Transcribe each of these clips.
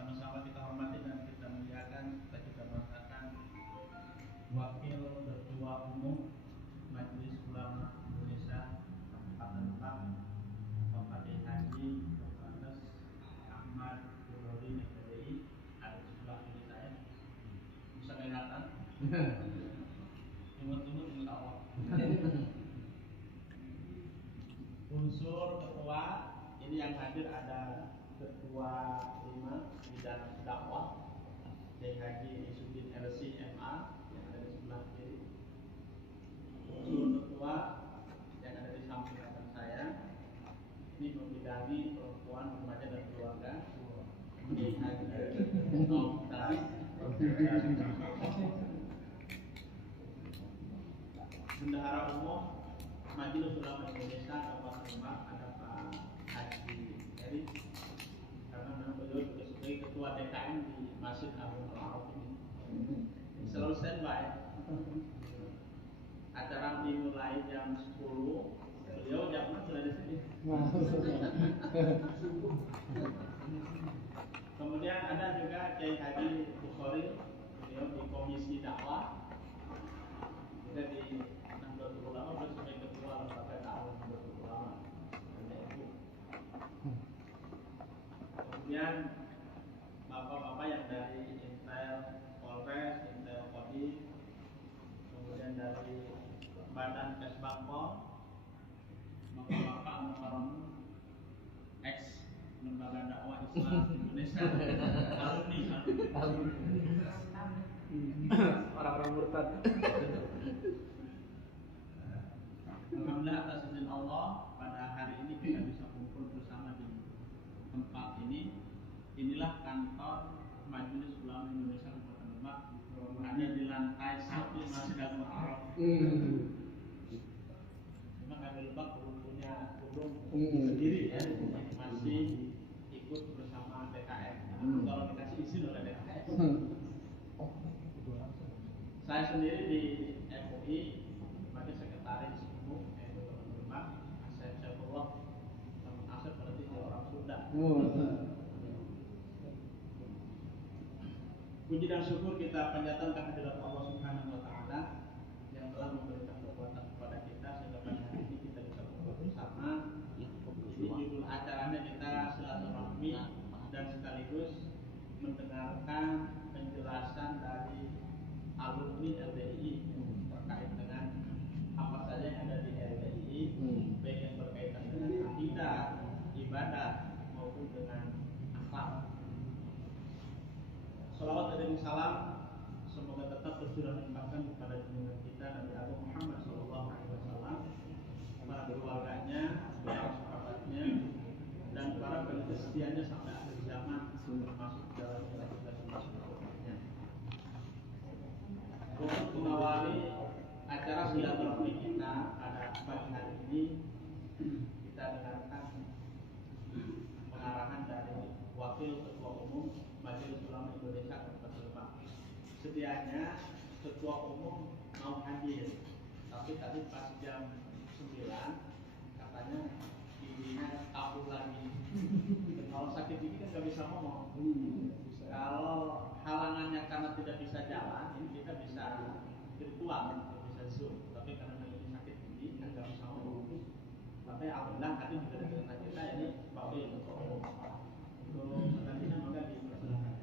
sama-sama kita hormati dan kita muliakan, kita banggakan Wakil Ketua Umum Majelis Ulama Indonesia Kabupaten Lebak, Bapak Haji Dr. Ahmad Nurdin MPDI, ada di sebelah kiri saya. Bisa kelihatan? Timur-timur insya Allah. Unsur ketua ini yang hadir ada Ketua 5 Bidang Dakwah Haji Isudin LC MA yang ada di sebelah kiri. Unsur ketua yang ada di samping kanan saya ini membidangi perempuan, remaja dan keluarga. Bendahara Umum Majelis Ulama Indonesia Kabupaten Lebak ada Pak Haji Eri, karena memang beliau juga sebagai ketua DKM di Masjid Agung Al-Araf ini selalu standby. Acara dimulai jam 10, beliau jam 6 sudah di sini. Kemudian ada juga Kiai Haji Bukhari, beliau di Komisi Dakwah. Kita di Nahdlatul Ulama beliau sebagai ketua lembaga dakwah Nahdlatul Ulama. Kemudian bapak-bapak yang dari Intel Polres, Intel Kodim, kemudian dari Badan Kesbangpol, bapak-bapak Mukarram ex Lembaga Dakwah Islam Indonesia, orang-orang murtad. Alhamdulillah atas izin Allah pada hari ini kita bisa kumpul bersama di tempat ini. Inilah kantor Majelis Ulama Indonesia Kabupaten Lebak, ada di lantai 1 Masjid Agung Al-Araf. Memang ada Lebak belum punya gedung sendiri ya, masih ikut bersama DKM. Kalau dikasih izin oleh DKM. Saya sendiri di MUI sebagai sekretaris umum MUI Kabupaten Lebak, Asep Saifullah. Namun Asep berarti dia orang Sunda. Puji dan syukur kita panjatkan kehadirat Allah Subhanahu wa taala yang telah memberikan kekuatan kepada kita sehingga pada hari ini kita bisa berkumpul bersama. Ini judul acaranya kita silaturahmi dan sekaligus mendengarkan penjelasan dari alumni LDII terkait dengan apa saja yang ada di LDII, baik yang berkaitan dengan akidah, ibadah maupun dengan akhlak. Salawat dan salam semoga tetap tercurah limpahkan kepada junjungan kita Nabi Agung Muhammad SAW, para keluarganya, para sahabatnya, dan para pengikut setianya sampai akhir zaman, termasuk dalam kita semuanya. Untuk mengawali acara silaturahmi kita pada pagi hari ini, kita dengarkan pengarahan dari Wakil Ketua Umum Majelis Ulama Indonesia Kabupaten Lebak. Sedianya Ketua Umum mau hadir, tapi tadi pas jam 9 katanya giginya kambuh lagi. Kalau sakit gigi kan nggak bisa ngomong. Kalau halangannya karena tidak bisa jalan, ini kita bisa virtual, bisa zoom. Tapi karena ini sakit gigi nggak bisa ngomong. Tapi alhamdulillah tadi juga dengan kita ini Wakil Ketua Umum. Untuk selanjutnya maka dipersilakan.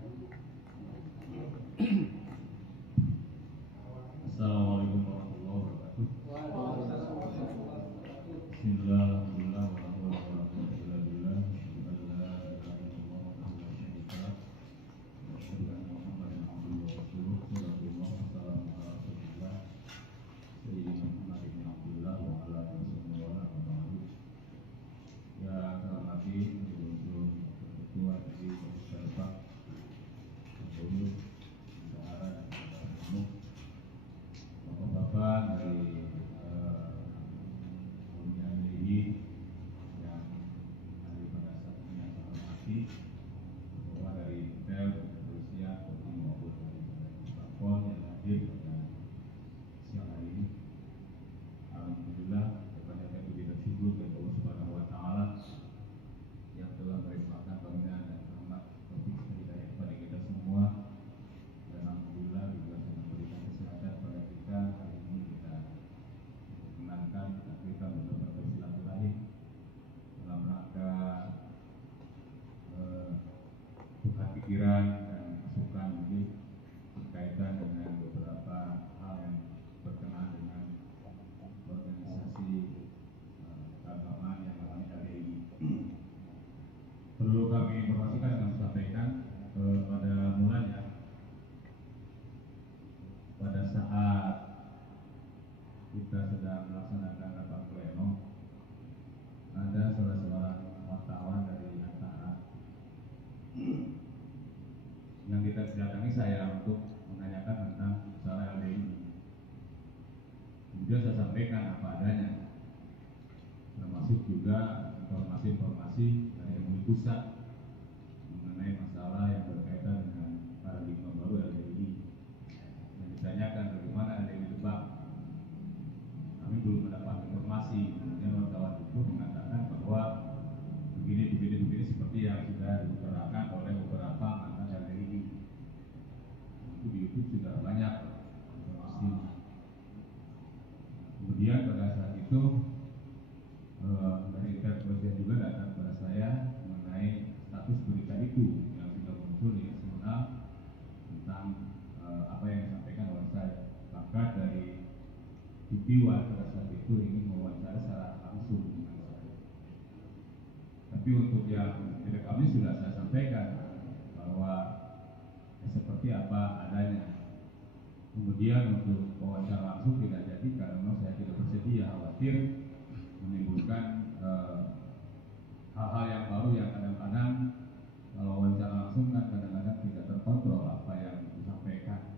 Assalamualaikum warahmatullahi wabarakatuh. Bismillahirrahmanirrahim. Ya, selamat pagi untuk ketua dari Bapak Gubernur, bendahara dan umum, bapak-bapak dari LDII yang hari pada saat ini saya hormati, bapak dari Intel, kepolisian, Polri maupun dari Bapak yang hadir pada siang hari ini. Alhamdulillah, kepada puji dan syukur kepada Allah Subhanahu wa taala yang telah melimpahkan karunia dan rahmat taufik hidayah pikiran dan masukan mungkin berkaitan dengan beberapa hal yang berkenaan dengan organisasi keagamaan yang namanya LDI. Perlu kami informasikan dan sampaikan pada mulanya pada saat kita sedang melaksanakan rapat pleno, ada salah seorang wartawan dari Antara yang kita datangi saya untuk menanyakan tentang usaha LDI. Kemudian saya sampaikan apa adanya, termasuk juga informasi-informasi dari MUI pusat mengenai masalah yang berkaitan dengan paradigma baru LDI. Yang ditanyakan bagaimana LDI Lebak, kami belum mendapat informasi. Kemudian wartawan itu mengatakan bahwa begini seperti yang sudah diutarakan oleh beberapa mantan LDI. Itu di YouTube sudah banyak informasinya. Kemudian pada saat itu dari kepolisian juga datang kepada saya mengenai status berita itu yang sudah muncul di nasional tentang apa yang disampaikan oleh saya. Maka dari TV One pada saat itu ingin mewawancara secara langsung dengan saya. Tapi untuk yang tidak kami sudah saya sampaikan bahwa seperti apa adanya. Kemudian untuk wawancara langsung tidak jadi karena saya tidak bersedia, khawatir menimbulkan hal-hal yang baru yang kadang-kadang kalau wawancara langsung kan kadang-kadang tidak terkontrol apa yang disampaikan.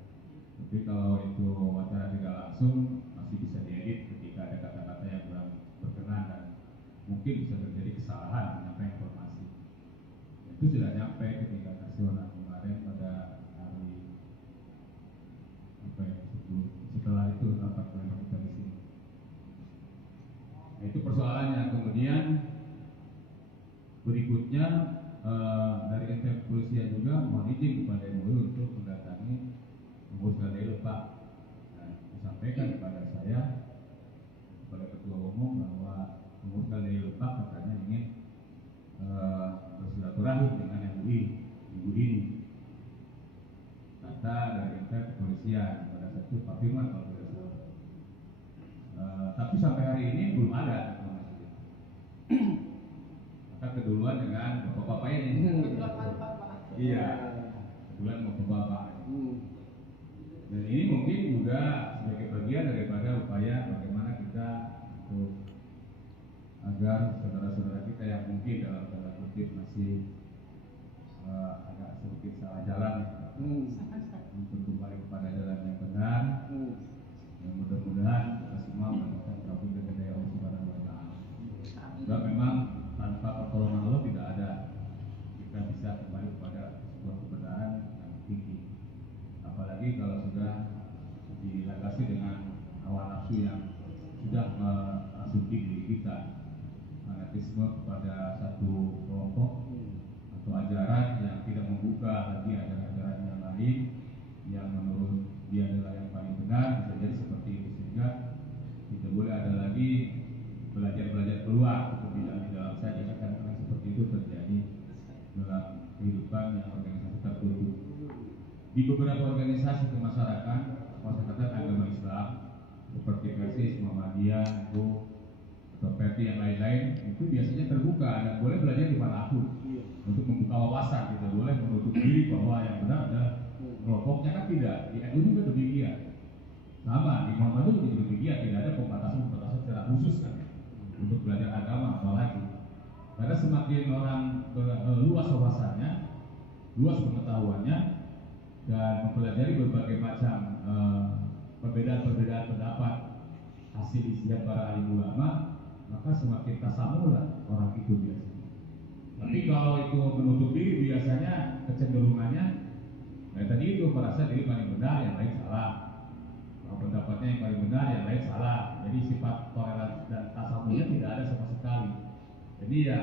Tapi kalau itu wawancara tidak langsung masih bisa diedit ketika ada kata-kata yang kurang berkenan dan mungkin bisa terjadi kesalahan menyampaikan informasi. Itu sudah nyampe ketika nasional kemarin pada hari setelah itu rapat pleno kita di sini. Nah, itu persoalannya. Kemudian berikutnya dari internal kepolisian juga mohon izin kepada MUI untuk mendatangi pengurus LDI Lebak. Nah, disampaikan kepada saya kepada ketua umum bahwa pengurus LDI Lebak katanya ingin bersilaturahmi dengan MUI minggu ini. Kata dari internal kepolisian pada saat itu Pak Firman kalau tidak salah. Tapi sampai hari ini belum ada informasi. Maka keduluan dengan bapak-bapak ini. Iya, keduluan bapak-bapak. Dan ini mungkin juga sebagai bagian daripada upaya bagaimana kita untuk agar saudara-saudara kita yang mungkin dalam tanda kutip masih agak sedikit salah jalan untuk kembali kepada jalan yang benar. Dan mudah-mudahan kita semua mendapatkan kabul dari Allah Subhanahu wa Ta'ala. Sebab memang tanpa pertolongan Allah tidak ada kita bisa kembali kepada sebuah kebenaran yang tinggi. Apalagi kalau sudah dilandasi dengan hawa nafsu yang sudah merasuki diri kita, fanatisme kepada satu kelompok atau ajaran yang tidak membuka lagi ajaran-ajaran yang lain yang menurut dia adalah yang paling benar, bisa jadi seperti itu, sehingga tidak boleh ada lagi belajar keluar untuk di dalam saja, karena seperti itu terjadi dalam kehidupan yang organisasi tertutup. Di beberapa organisasi kemasyarakatan agama Islam seperti Persis, Muhammadiyah, NU, atau PT yang lain-lain itu biasanya terbuka dan boleh belajar dimanapun untuk membuka wawasan, tidak boleh menutup diri bahwa yang benar adalah kelompoknya, kan tidak. Di NU juga demikian, sama di Muhammadiyah juga demikian, tidak ada pembatasan secara khusus kan untuk belajar agama, apalagi karena semakin orang luas wawasannya, luas pengetahuannya, dan mempelajari berbagai macam perbedaan-perbedaan pendapat hasil ijtihad para alim ulama, maka semakin tasamulah orang itu biasanya. Tapi kalau itu menutup diri, biasanya kecenderungannya tadi itu merasa diri paling benar, yang lain salah. Kalau pendapatnya yang paling benar, yang lain salah. Jadi sifat toleransi dan tasamuhnya tidak ada sama sekali. Jadi ya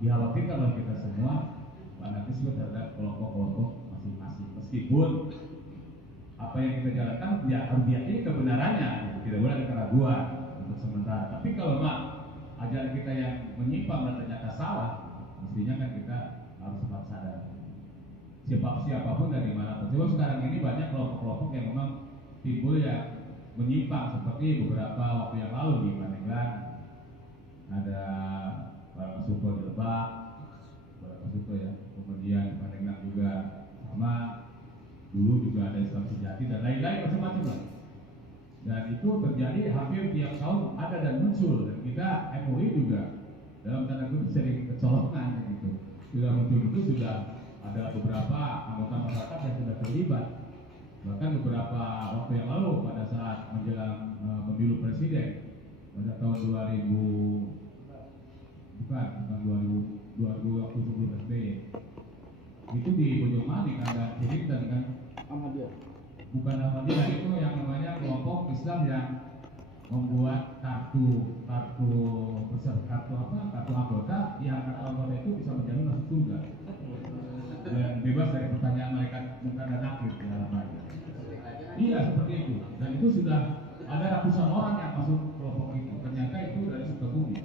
dikhawatirkan oleh kita semua fanatisme terhadap kelompok-kelompok masing-masing. Meskipun apa yang kita jalankan ya harus diyakini kebenarannya, tidak boleh ada keraguan untuk sementara. Tapi kalau ajaran kita yang menyimpang dan ternyata salah, mestinya kan kita harus sempat sadar. siapapun dari mana pun. Cuma sekarang ini banyak kelompok-kelompok yang memang timbul yang menyimpang, seperti beberapa waktu yang lalu di Pandeglang ada Bapak Suko di Lebak, Bapak Suko ya, kemudian di Pandeglang juga sama, dulu juga ada Islam Sejati dan lain-lain macam-macam lah. Dan itu terjadi hampir tiap tahun ada dan muncul, dan kita MUI juga dalam tanda kutip sering kecolongan gitu. Sudah muncul itu sudah ada beberapa anggota masyarakat yang sudah terlibat. Bahkan beberapa waktu yang lalu pada saat menjelang pemilu presiden pada tahun 2000 waktu sebelum SBY itu di Bojongmali di kandang Cirinten kan, bukan Ahmadiyah, itu yang namanya kelompok Islam yang membuat kartu anggota yang kartu anggota itu bisa menjamin masuk surga dan bebas dari pertanyaan mereka muka dan akhir di halamannya. Iya seperti itu, dan itu sudah ada ratusan orang yang masuk kelompok itu. Ternyata itu dari Sukabumi.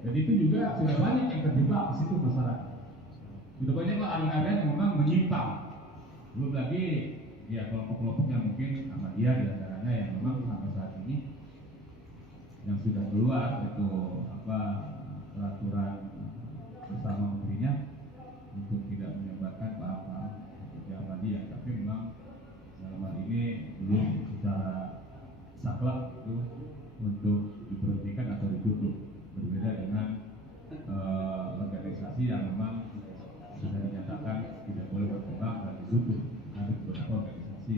Jadi itu juga sudah banyak yang terjebak di situ masyarakat. Sudah banyak lah aliran yang memang menyimpang. Belum lagi ya kelompok-kelompok yang mungkin Ahmadiyah di antaranya yang memang sampai saat ini yang sudah keluar itu peraturan bersama menterinya untuk tidak menyebarkan paham-paham seperti Ahmadiyah, tapi memang dalam hal ini belum secara saklek itu untuk diberhentikan atau ditutup, berbeda dengan organisasi yang memang sudah dinyatakan tidak boleh berkembang dan ditutup. Ada beberapa organisasi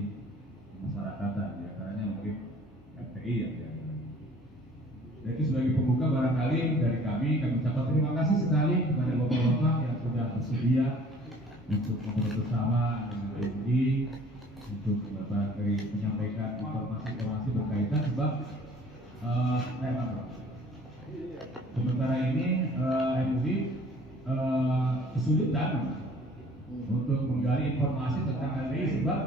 masyarakatan, di antaranya mungkin FPI yang dianggap. Dan itu sebagai pembuka barangkali dari kami ucapkan terima kasih sekali kepada bapak-bapak yang sudah bersedia untuk ngobrol bersama dengan MUI untuk menyampaikan informasi-informasi berkaitan, sebab sementara ini MUI kesulitan untuk menggali informasi tentang LDI, sebab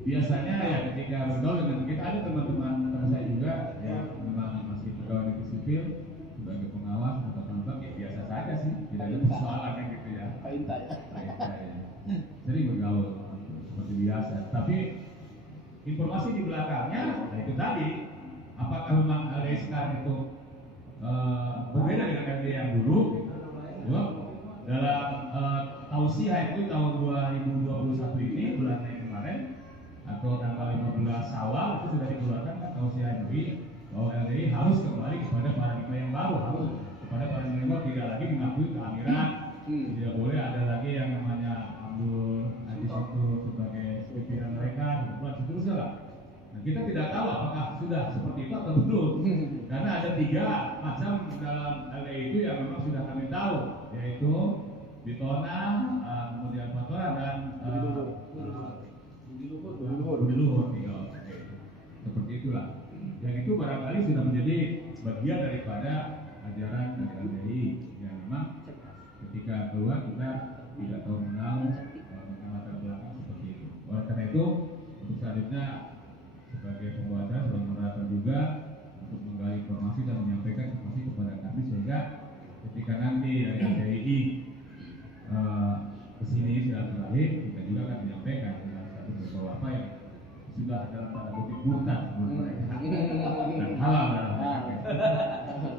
biasanya ya ketika bergaul dengan kita, ada teman-teman saya juga yang memang masih pegawai negeri sipil sebagai pengawas atau penonton, ya biasa saja sih, tidak ada persoalan yang gitu ya. Sering bergaul seperti biasa, tapi informasi di belakangnya, nah itu tadi, apakah memang LDI sekarang itu berbeda dengan LDI yang dulu? Dalam tausiah itu tahun 2021 ini bulan Mei kemarin atau tanggal 15 Syawal itu sudah dikeluarkan kan tausiah MUI bahwa LDI harus kembali kepada paradigma yang baru, harus kepada paradigma yang baru, tidak lagi mengakui keamiran, tidak boleh ada lagi yang namanya Abdul Aziz itu sebagai pimpinan mereka, dan seterusnya lah. Nah, kita tidak tahu apakah sudah seperti itu atau belum, karena ada 3 macam dalam LDI itu yang memang sudah kami tahu, yaitu Bitona, kemudian Fatora, dan Budi Luhur. Seperti itulah. Yang itu barangkali sudah menjadi bagian daripada ajaran dari LDI yang memang ketika keluar kita tidak tahu mengenal latar belakang seperti itu. Oleh karena itu, untuk selanjutnya sebagai pembaca, sebagai moderator juga untuk menggali informasi dan menyampaikan informasi kepada kami, sehingga ketika nanti dari LDI kesini silaturahim, kita juga akan menyampaikan dengan satu beberapa yang sudah dalam tanda kutip murtad mereka dan halal dalam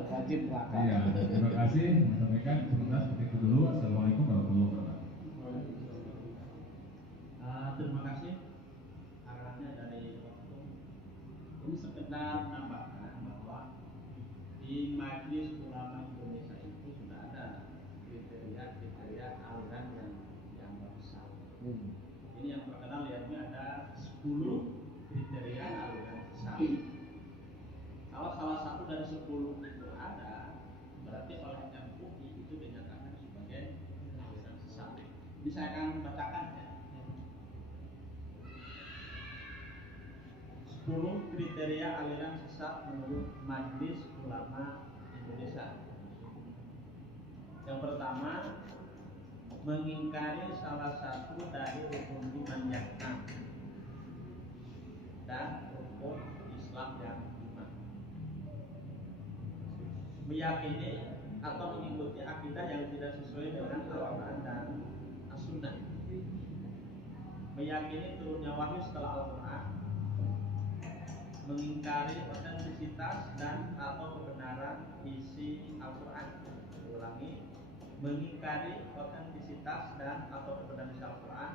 wajib lah. Iya, terima kasih. Sampaikan sebentar seperti itu dulu. Assalamualaikum warahmatullahi wabarakatuh. Terima kasih. Arahannya dari waktu ini sekedar menambahkan bahwa di Majelis Ulama Indonesia itu sudah ada kriteria aliran yang besar. Ini yang terkenal ya, ini ada 10 kriteria aliran besar. Kalau salah satu dari 10 itu ada, berarti oleh MUI itu dinyatakan sebagai aliran sesat. Ini saya akan bacakan ya. 10 kriteria aliran sesat menurut Majelis Ulama Indonesia. Yang pertama, mengingkari salah satu dari rukun iman yang 6 dan rukun Islam yang 5. Meyakini atau mengikuti akidah yang tidak sesuai dengan Al-Quran dan sunnah, meyakini turunnya wahyu setelah Al-Quran, mengingkari otentisitas dan atau kebenaran isi Al-Quran. Ulangi, mengingkari otentisitas dan atau kebenaran isi Al-Quran,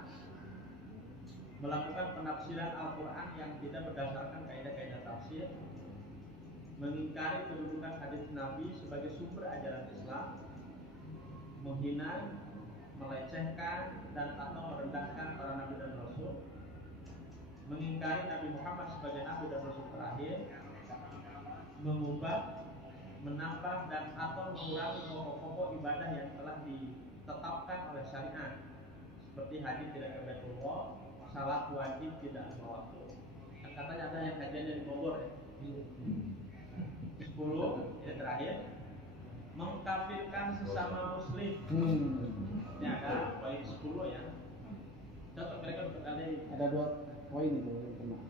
melakukan penafsiran Al-Quran yang tidak berdasarkan kaidah-kaidah tafsir, mengingkari kedudukan hadis Nabi sebagai sumber ajaran Islam, menghina, melecehkan dan atau merendahkan para nabi dan rasul, mengingkari Nabi Muhammad sebagai nabi dan rasul terakhir, mengubah, menambah dan atau mengurangi pokok-pokok ibadah yang telah ditetapkan oleh syariat, seperti haji tidak ke Baitullah, salat wajib tidak lima waktu. Katanya ada yang kajiannya di Bogor ya. 10, ini terakhir, mengkafirkan sesama muslim. Ini ada poin 10 ya. Contoh mereka ada 2 poin itu yang kena.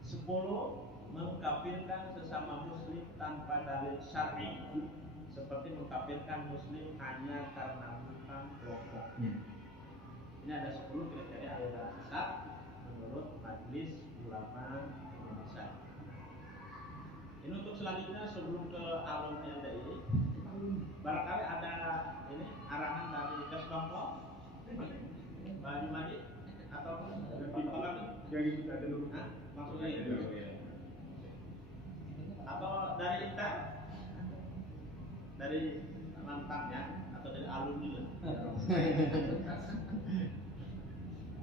10, mengkafirkan sesama muslim tanpa dalil syar'i, seperti mengkafirkan muslim hanya karena bukan kelompoknya. Ini ada 10 kriteria aliran sesat menurut Majelis Ulama Indonesia. Ini untuk selanjutnya sebelum ke alumni LDI, barangkali ada ini arahan dari Kesbangpol, Pak Jumadi atau Bintang kami dari kita dulu, maksudnya itu, atau dari Intan, dari mantannya atau dari alumni lah.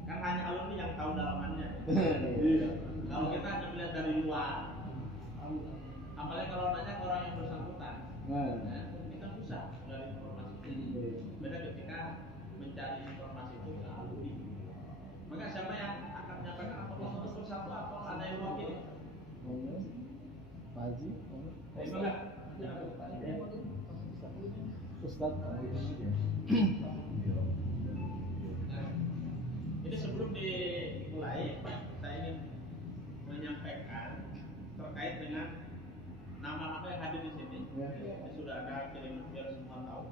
Kan hanya alumni yang tahu dalamannya. Kalau kita hanya melihat dari luar, apalagi kalau nanya ke orang yang bersangkutan, kita susah dari informasi itu. Beda ketika mencari informasi itu ke alumni. Maka siapa yang akan menyampaikan atau satu persatu atau ada yang wakil? Pak Haji, Ustaz. Ini sebelum dimulai, saya ingin menyampaikan terkait dengan nama-nama yang hadir di sini. Ini sudah ada kiriman biar semua tahu.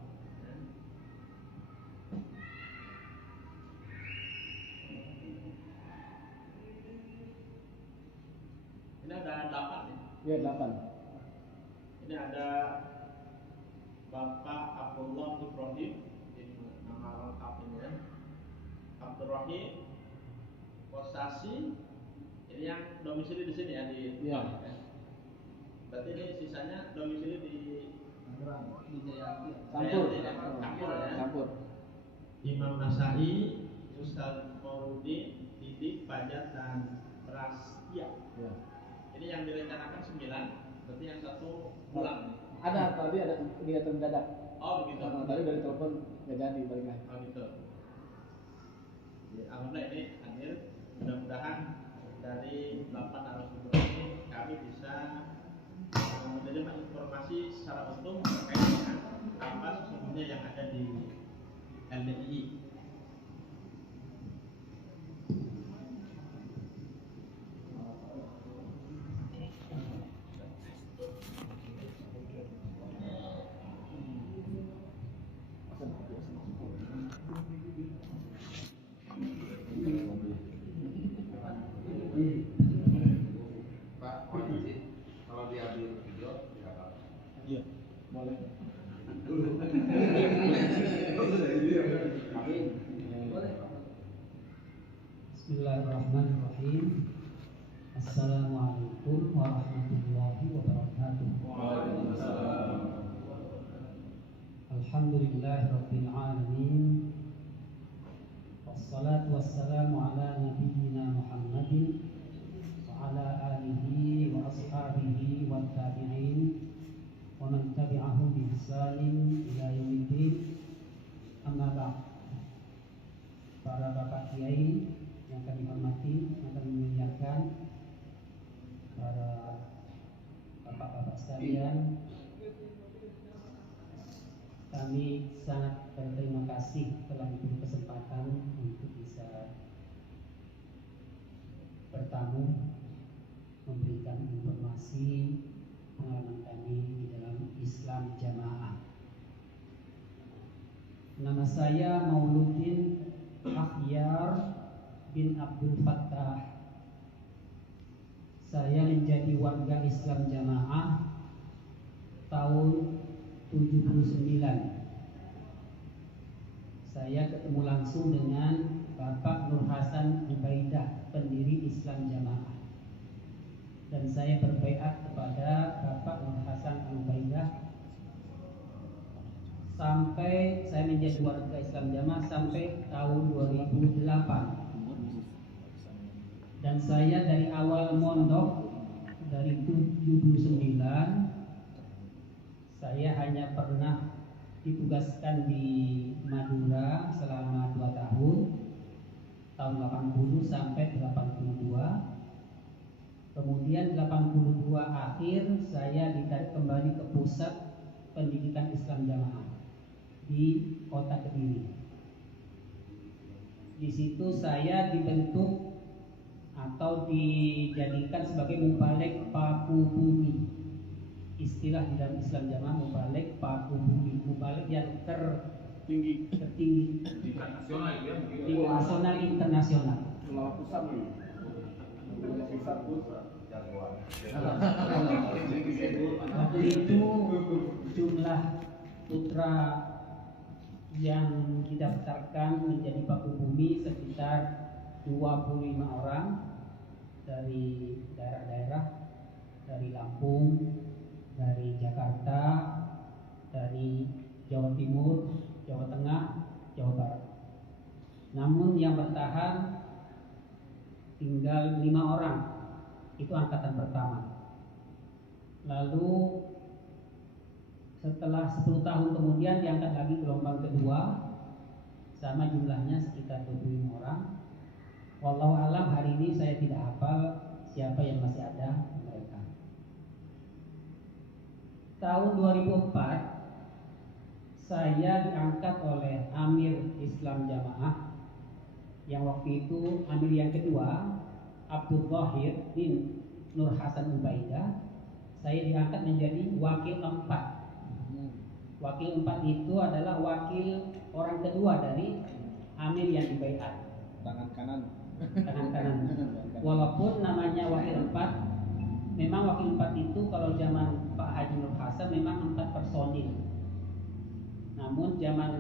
Ini ada 8 ya? Ya, 8. Ini ada Bapak Abdullah Ibrahim, ini nama lengkapnya. Abdurrahim Kosasi, ini yang domisili di sini ya di Ya. Berarti ini sisanya domisili di Campur. Campur ya. Campur. Imam Nasai, Ustaz Mauludi, Didik, Fajar dan Prasetya. Ya. Ini yang direncanakan 9, berarti yang satu pulang. Ada tadi ada kegiatan mendadak. Oh begitu. Tadi dari telepon nggak jadi balik lagi. Oh gitu. Jadi, alhamdulillah ini hadir. Mudah-mudahan dari 8 narasumber ini kami bisa menerima informasi secara utuh terkait dengan apa sesungguhnya yang ada di LDII. Pak, mohon izin, kalau diambil video tidak apa-apa. Iya, boleh. Bismillahirrahmanirrahim. Assalamualaikum warahmatullahi wabarakatuh. Alhamdulillahirabbil alamin. Wassalatu wassalamu ala nabiyyina Muhammadin wa ala alihi wa ashabihi wa tabi'in wa man tabi'ahum bi ihsanin ila yaumiddin. Amma ba'd. Para bapak kiai yang kami hormati, yang kami muliakan, para bapak-bapak sekalian, kami sangat berterima kasih telah diberi kesempatan untuk bisa bertamu, memberikan informasi pengalaman kami di dalam Islam Jamaah. Nama saya Mauludin Akhyar bin Abdul Fattah. Saya menjadi warga Islam Jamaah tahun 79. Saya ketemu langsung dengan Bapak Nur Hasan Ubaidah, pendiri Islam Jamaah. Dan saya berbaiat kepada Bapak Nur Hasan Ubaidah sampai saya menjadi warga Islam Jamaah sampai tahun 2008. Dan saya dari awal mondok dari 79, saya hanya pernah ditugaskan di Madura selama 2 tahun, tahun 80 sampai 82. Kemudian 82 akhir saya ditarik kembali ke pusat pendidikan Islam Jamaah di Kota Kediri. Di situ saya dibentuk atau dijadikan sebagai mubalik paku bumi. Istilah di dalam Islam Jamaah mubalik paku bumi, mubalik yang tertinggi Tingkat nasional itu ya mungkin. tingkat nasional internasional. Kalau pusat nih. Waktu itu jumlah putra yang didaftarkan menjadi paku bumi sekitar 25 orang dari daerah-daerah, dari Lampung, dari Jakarta, dari Jawa Timur, Jawa Tengah, Jawa Barat. Namun yang bertahan tinggal 5 orang, itu angkatan pertama. Lalu setelah 10 tahun kemudian diangkat lagi gelombang kedua, sama jumlahnya sekitar 25 orang. Wallahu alam, hari ini saya tidak hafal siapa yang masih ada mereka. Tahun 2004 saya diangkat oleh Amir Islam Jamaah, yang waktu itu Amir yang kedua, Abdul Zahir bin Nur Hasan Ubaidah. Saya diangkat menjadi wakil 4. Wakil 4 itu adalah wakil orang kedua dari Amir yang dibaiat. Tangan kanan. Tangan kanan. Walaupun namanya wakil 4, memang wakil 4 itu kalau zaman Pak Haji Nur Hasan memang 4 personil. Namun zaman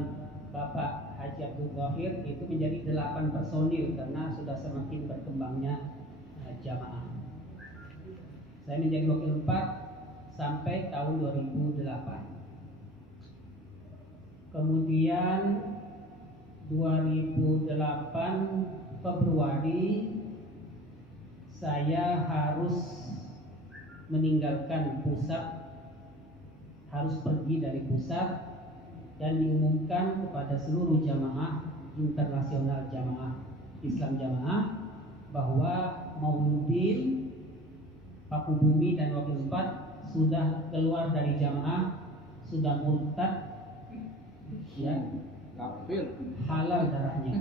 Bapak Haji Abdul Zahir itu menjadi 8 personil karena sudah semakin berkembangnya jamaah. Saya menjadi wakil 4 sampai tahun 2008. Kemudian 2008 Februari saya harus meninggalkan pusat, harus pergi dari pusat, dan diumumkan kepada seluruh jamaah internasional jamaah Islam Jamaah bahwa Mauludin, Paku Bumi dan Wakil 4 sudah keluar dari jamaah, sudah murtad, ya, Kafir. halal darahnya.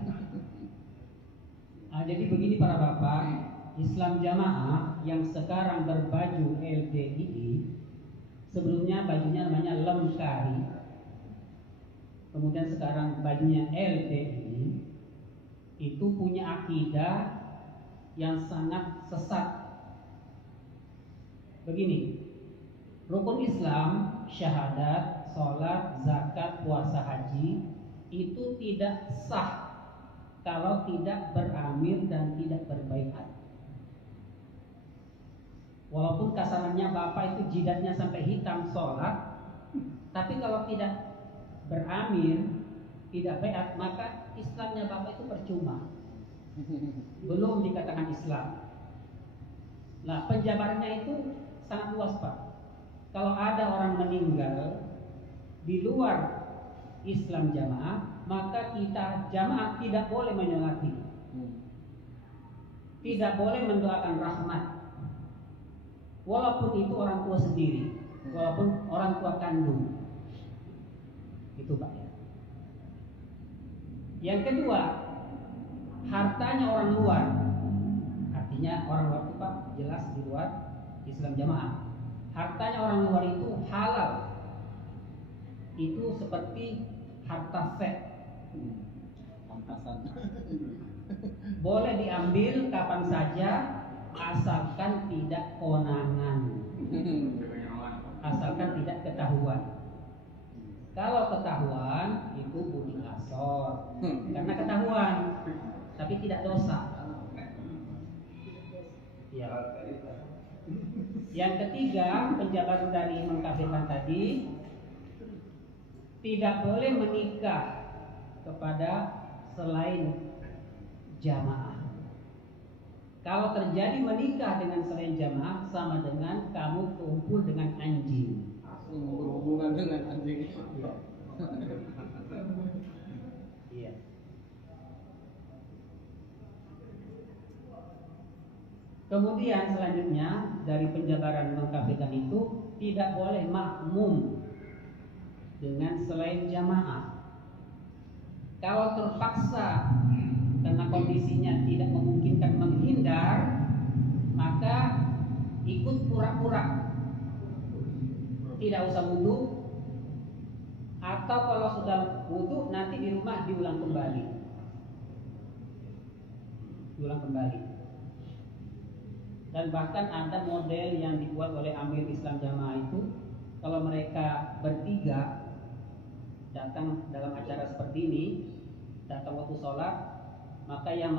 Jadi begini para bapak, Islam Jamaah yang sekarang berbaju LDII, sebelumnya bajunya namanya Lemkari, kemudian sekarang bajunya LDII, itu punya akidah yang sangat sesat. Begini, rukun Islam, syahadat, sholat, zakat, puasa, haji itu tidak sah kalau tidak beramir dan tidak berbaiat. Walaupun kasarannya bapak itu jidatnya sampai hitam sholat, tapi kalau tidak beramir, tidak baiat, maka Islamnya bapak itu percuma, belum dikatakan Islam. Nah, penjabarannya itu sangat luas pak. Kalau ada orang meninggal di luar Islam Jamaah, maka kita jamaah tidak boleh menyolati, tidak boleh mendoakan rahmat, walaupun itu orang tua sendiri, walaupun orang tua kandung. Itu pak ya. Yang kedua, hartanya orang luar, artinya orang luar itu pak jelas di luar Islam Jamaah. Hartanya orang luar itu halal. Itu seperti harta seks. Pampasan. Boleh diambil kapan saja asalkan tidak konangan, asalkan tidak ketahuan. Kalau ketahuan itu bunyi kasor, karena ketahuan, tapi tidak dosa. Ya. Yang ketiga, penjabaran dari mengkafirkan tadi, tidak boleh menikah kepada selain jamaah. Kalau terjadi menikah dengan selain jamaah, sama dengan kamu kumpul dengan anjing. Berhubungan dengan anjing. Iya. Iya. Kemudian selanjutnya dari penjabaran mengkafirkan itu, tidak boleh makmum dengan selain jamaah. Kalau terpaksa karena kondisinya tidak memungkinkan menghindar, maka ikut pura-pura, tidak usah wudhu, atau kalau sudah wudhu nanti di rumah diulang kembali. Dan bahkan ada model yang dibuat oleh Amir Islam Jamaah itu, kalau mereka bertiga datang dalam acara seperti ini, datang waktu sholat, maka yang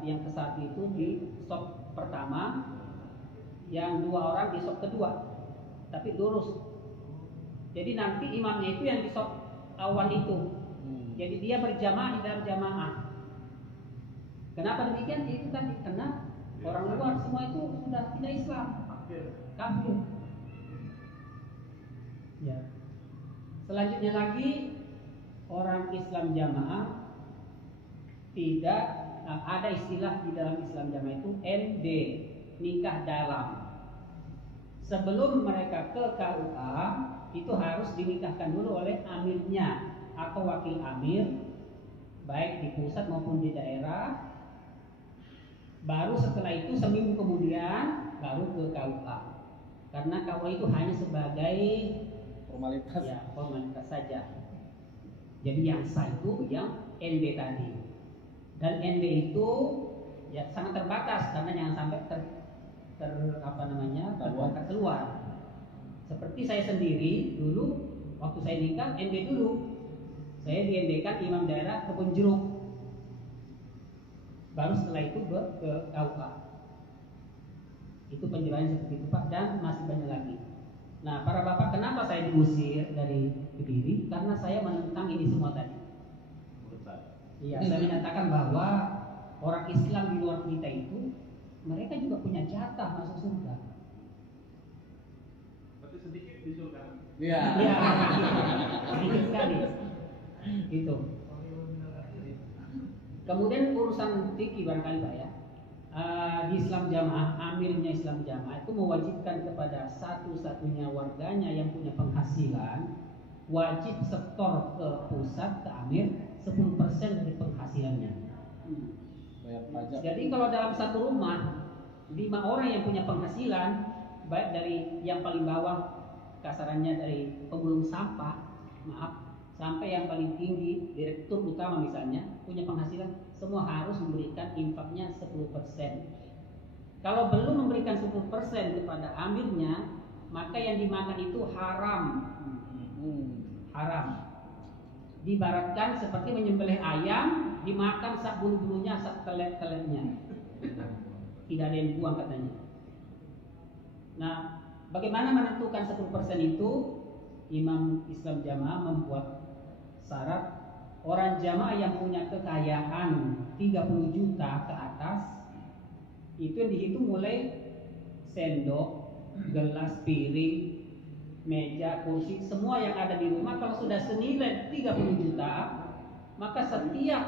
ke satu itu di sop pertama, yang 2 orang di sop kedua, tapi lurus. Jadi nanti imamnya itu yang di sop awal itu. Jadi dia berjamaah di dalam jamaah. Kenapa demikian? Itu tadi karena orang luar semua itu sudah tidak Islam, kafir. Ya. Selanjutnya lagi, orang Islam jamaah tidak ada istilah di dalam Islam jamaah itu ND, nikah dalam. Sebelum mereka ke KUA itu harus dinikahkan dulu oleh amirnya atau wakil amir, baik di pusat maupun di daerah. Baru setelah itu seminggu kemudian baru ke KUA. Karena KUA itu hanya sebagai Formalitas. ya, formalitas saja. Jadi yang sah itu yang ND tadi. Dan ND itu ya sangat terbatas karena jangan sampai terbongkar keluar. Seperti saya sendiri dulu waktu saya nikah ND dulu. Saya di-ND-kan imam daerah Kebun Jeruk. Baru setelah itu ke KUA. Itu penjelasan seperti itu Pak, dan masih banyak lagi. Nah, para bapak, kenapa saya diusir dari Kediri? Karena saya menentang ini semua tadi. Iya, saya menyatakan bahwa orang Islam di luar kita itu mereka juga punya jatah masuk surga. Berarti sedikit di surga. Iya. Iya, sedikit sekali. Gitu. Kemudian urusan fikih barangkali Pak ya. Di Islam Jamaah, amirnya Islam Jamaah itu mewajibkan kepada satu-satunya warganya yang punya penghasilan wajib setor ke pusat, ke amir 10% dari penghasilannya. Bayar pajak. Jadi kalau dalam satu rumah 5 orang yang punya penghasilan, baik dari yang paling bawah, kasarannya dari pemulung sampah, sampai yang paling tinggi, direktur utama misalnya, punya penghasilan, semua harus memberikan infaknya 10%. Kalau belum memberikan 10% kepada amirnya, maka yang dimakan itu haram. Haram. Diibaratkan seperti menyembelih ayam, dimakan sak bulu-bulunya, sak telet-teletnya. Tidak ada yang buang katanya. Nah, bagaimana menentukan 10% itu? Imam Islam Jamaah membuat syarat orang jamaah yang punya kekayaan 30 juta ke atas itu yang dihitung mulai sendok, gelas, piring, meja, kursi, semua yang ada di rumah. Kalau sudah senilai 30 juta, maka setiap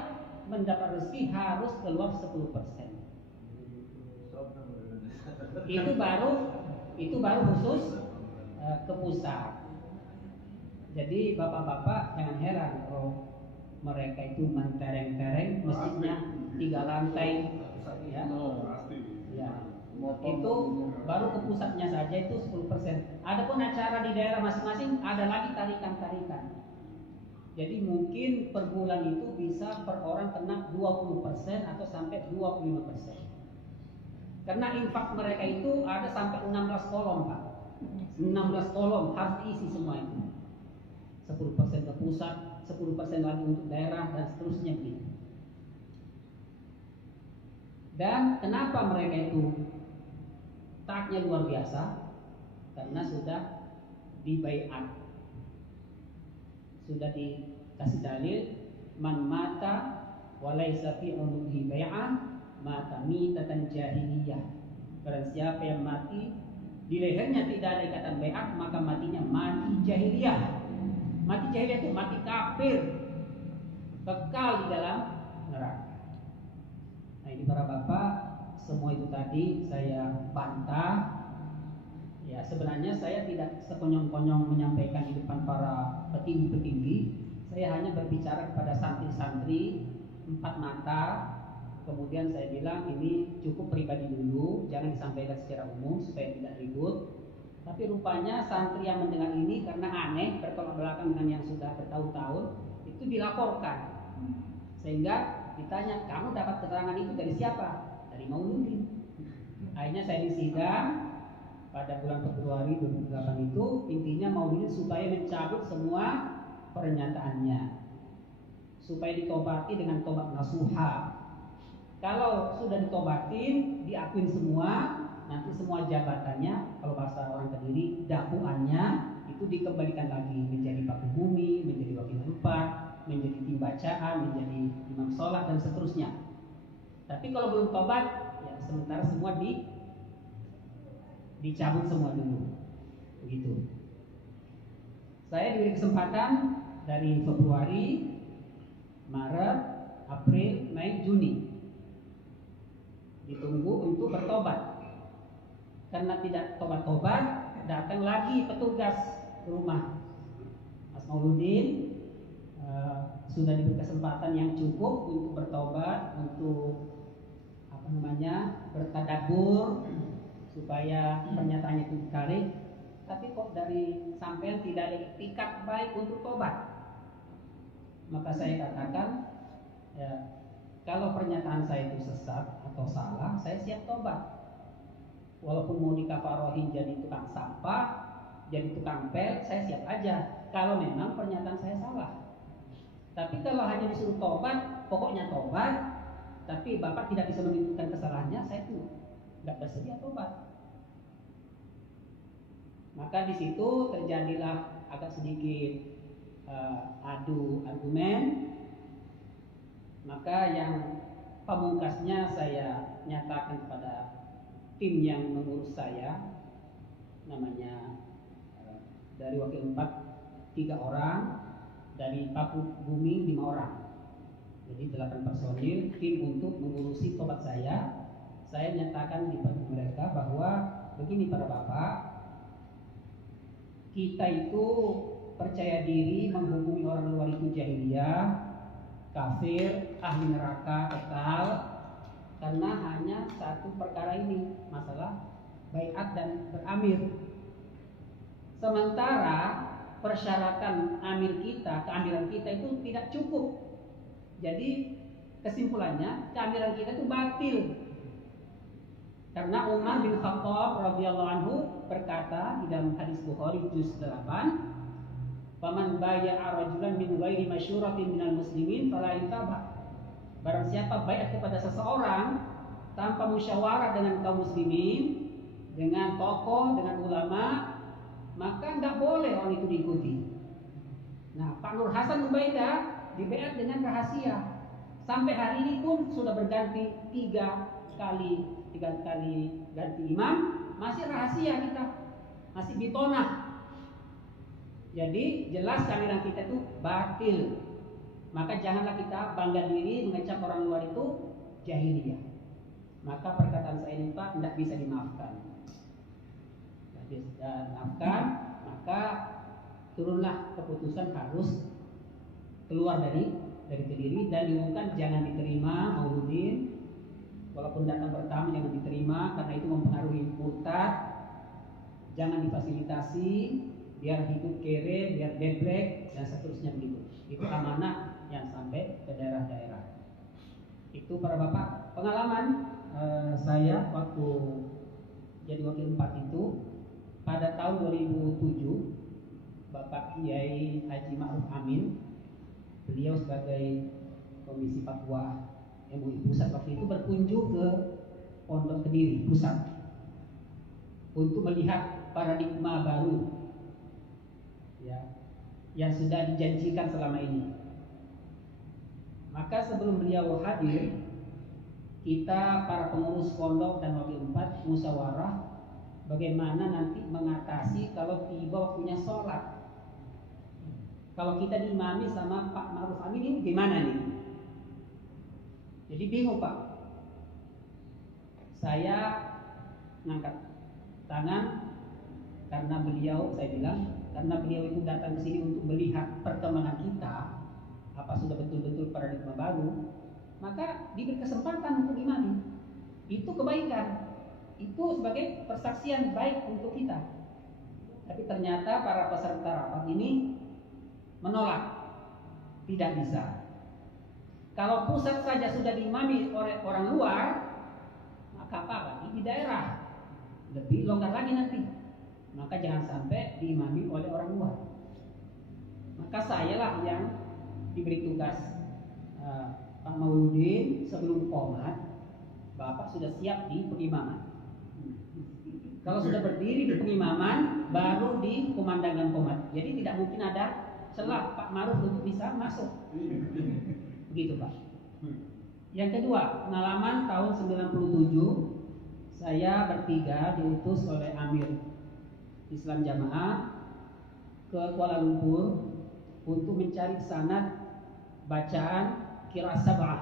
mendapat rezeki harus keluar 10%. Itu baru khusus ke pusat. Jadi bapak-bapak jangan heran kalau mereka itu mentereng-tereng masjidnya 3 lantai, ya. Ya. Itu baru ke pusatnya saja itu 10%. Adapun acara di daerah masing-masing ada lagi tarikan-tarikan. Jadi mungkin per bulan itu bisa per orang kena 20% atau sampai 25%. Karena infak mereka itu ada sampai 16 kolom, Pak. 16 kolom harus diisi semua itu. 10% ke pusat, 10% lagi untuk daerah, dan seterusnya begitu. Dan kenapa mereka itu taatnya luar biasa? Karena sudah dibaiat, sudah dikasih dalil, man mata walaysa fi unuhi bai'ah mata mitatan jahiliyah. Barang siapa yang mati di lehernya tidak ada ikatan bai'at, maka matinya mati jahiliyah. Mati jahiliyah itu mati kafir, kekal di dalam neraka. Nah, ini para bapak, semua itu tadi saya bantah. Ya, sebenarnya saya tidak sekonyong-konyong menyampaikan di depan para petinggi-petinggi. Saya hanya berbicara kepada santri-santri 4 mata. Kemudian saya bilang ini cukup pribadi dulu, jangan disampaikan secara umum supaya tidak ribut. Tapi rupanya santri yang mendengar ini karena aneh, bertolak belakang dengan yang sudah bertahun-tahun, itu dilaporkan. Sehingga ditanya, kamu dapat keterangan itu dari siapa? Dari Mauludin. Akhirnya saya disidang pada bulan Februari 2008 itu, intinya Mauludin supaya mencabut semua pernyataannya, supaya ditobati dengan tobat nasuha. Kalau sudah ditobatin, diakuin semua, nanti semua jabatannya, kalau bahasa orang Kediri, dakwuannya itu dikembalikan lagi menjadi paku bumi, menjadi wakil empat, menjadi tim bacaan, menjadi imam sholat, dan seterusnya. Tapi kalau belum tobat, ya sementara semua dicabut semua dulu, begitu. Saya diberi kesempatan dari Februari, Maret, April, Mei, Juni, ditunggu untuk bertobat. Karena tidak tobat-tobat, datang lagi petugas ke rumah Mas Mauludin. Sudah diberi kesempatan yang cukup untuk bertobat, untuk bertadabbur, supaya pernyataannya itu ditarik. Tapi kok dari sampean tidak ada itikat baik untuk tobat. Maka saya katakan, ya, kalau pernyataan saya itu sesat atau salah, saya siap tobat. Walaupun mau dikafarohin jadi tukang sampah, jadi tukang pel, saya siap aja. Kalau memang pernyataan saya salah. Tapi kalau hanya disuruh tobat, pokoknya tobat, tapi Bapak tidak bisa menunjukkan kesalahannya, saya tuh nggak bersedia tobat. Maka di situ terjadilah agak sedikit adu argumen. Maka yang pamungkasnya saya nyatakan kepada tim yang mengurus saya, namanya dari wakil 4 3 orang, dari paku bumi 5 orang. Jadi 8 personil tim untuk mengurusi tobat saya. Saya nyatakan di depan mereka bahwa begini para bapak, kita itu percaya diri menghukumi orang luar itu jahiliyah, kafir, ahli neraka, kekal, karena hanya satu perkara ini, masalah baiat dan beramir. Sementara persyaratan amir kita, keamiran kita itu tidak cukup. Jadi kesimpulannya keamiran kita itu batil. Karena Umar bin Khattab radhiyallahu anhu berkata di dalam hadis Bukhari juz 8, "Faman bay'a rajulan min ghairi masyuratin minal muslimin fala yutaba." Barang siapa baiat kepada seseorang tanpa musyawarah dengan kaum muslimin, dengan tokoh, dengan ulama, maka enggak boleh orang itu diikuti. Nah, Pak Nur Hasan Ubaidah dibaiat dengan rahasia. Sampai hari ini pun sudah berganti 3 kali ganti imam, masih rahasia kita, masih bitonah. Jadi jelas keamiran kita itu batil. Maka janganlah kita bangga diri mengecap orang luar itu jahiliyah. Maka perkataan saya ini Pak tidak bisa dimaafkan. Tidak bisa dimaafkan, maka turunlah keputusan harus keluar dari Kediri dan diumumkan jangan diterima Mauludin. Walaupun datang pertama jangan diterima karena itu mempengaruhi murtad. Jangan difasilitasi, biar hidup kere, biar debrek dan seterusnya begitu. Itu amanah yang sampai ke daerah-daerah. Itu para bapak, pengalaman saya waktu jadi wakil 4 itu pada tahun 2007, Bapak Kiai Haji Ma'ruf Amin, beliau sebagai Komisi Fatwa MUI Pusat waktu itu berkunjung ke Pondok Kediri Pusat untuk melihat paradigma baru ya, yang sudah dijanjikan selama ini. Maka sebelum beliau hadir, kita para pengurus pondok dan wakil 4 musyawarah bagaimana nanti mengatasi kalau tiba waktunya sholat. Kalau kita diimami sama Pak Ma'ruf Amin ini gimana nih? Jadi bingung Pak. Saya ngangkat tangan karena beliau, saya bilang, karena beliau itu datang ke sini untuk melihat perkembangan kita, apa sudah betul-betul paradigma baru, maka diberi kesempatan untuk imami. Itu kebaikan. Itu sebagai persaksian baik untuk kita. Tapi ternyata para peserta rapat ini menolak, tidak bisa. Kalau pusat saja sudah diimami oleh orang luar, maka apa lagi di daerah? Lebih longgar lagi nanti. Maka jangan sampai diimami oleh orang luar. Maka sayalah yang diberi tugas Pak Mauludin sebelum qomat, Bapak sudah siap di pengimaman. Kalau sudah berdiri di pengimaman, baru di pemandangan qomat. Jadi tidak mungkin ada celah Pak Ma'ruf untuk bisa masuk. Begitu Pak. Yang kedua, pengalaman tahun 97, saya bertiga diutus oleh Amir Islam Jamaah ke Kuala Lumpur untuk mencari sanad bacaan Qiraat Sab'ah.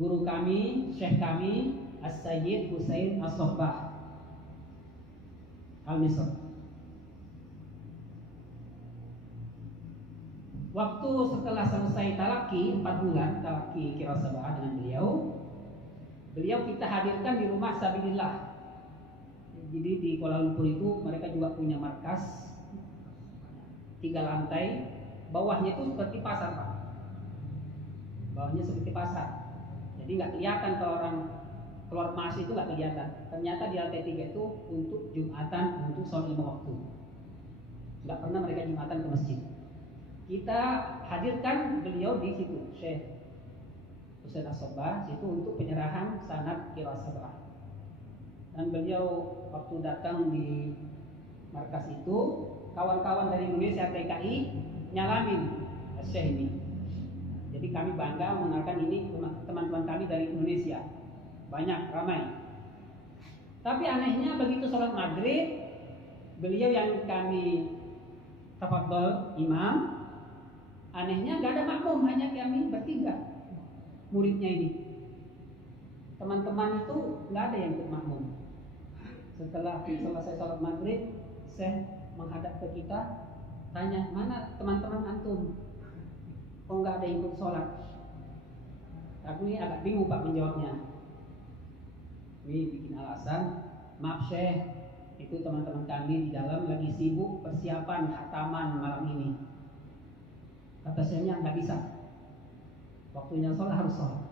Guru kami, syekh kami, As-Sayyid Husain As-Sobbah Al-Misr. Waktu setelah selesai talaki 4 bulan talaki Qiraat Sab'ah dengan beliau kita hadirkan di rumah Sabilillah. Jadi di Kuala Lumpur itu mereka juga punya markas 3 lantai, bawahnya itu seperti pasar Pak. Bawahnya seperti pasar. Jadi nggak kelihatan kalau orang keluar masuk itu nggak kelihatan. Ternyata di lantai 3 itu untuk Jumatan, untuk sholat 5 waktu. Nggak pernah mereka Jumatan ke masjid. Kita hadirkan beliau di situ, Syekh Husain As-Sobbah, situ untuk penyerahan sanad Qiraat Sab'ah. Dan beliau waktu datang di markas itu, kawan-kawan dari Indonesia TKI nyalamin Syekh ini. Jadi kami bangga mengenalkan ini teman-teman kami dari Indonesia. Banyak, ramai. Tapi anehnya begitu sholat maghrib, beliau yang kami tafadhol imam, anehnya gak ada makmum, hanya kami bertiga muridnya ini. Teman-teman itu gak ada yang ikut makmum. Setelah selesai sholat maghrib, Syekh menghadap ke kita, tanya, mana teman-teman antum? Kok gak ada yang ikut sholat? Aku ini agak bingung Pak menjawabnya. Ini bikin alasan, maaf Syekh, itu teman-teman kami di dalam lagi sibuk persiapan khataman malam ini. Kata Syekhnya nggak bisa. Waktunya sholat harus sholat.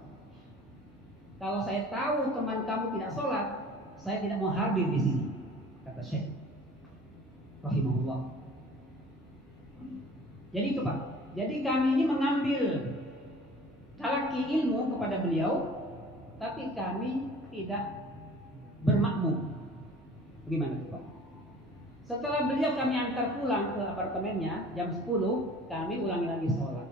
Kalau saya tahu teman kamu tidak sholat, saya tidak mau hadir di sini. Kata Syekh rahimahullah. Jadi itu Pak. Jadi kami ini mengambil talaki ilmu kepada beliau, tapi kami tidak bermakmum. Bagaimana Pak? Setelah beliau kami antar pulang ke apartemennya jam 10, kami ulangi lagi sholat.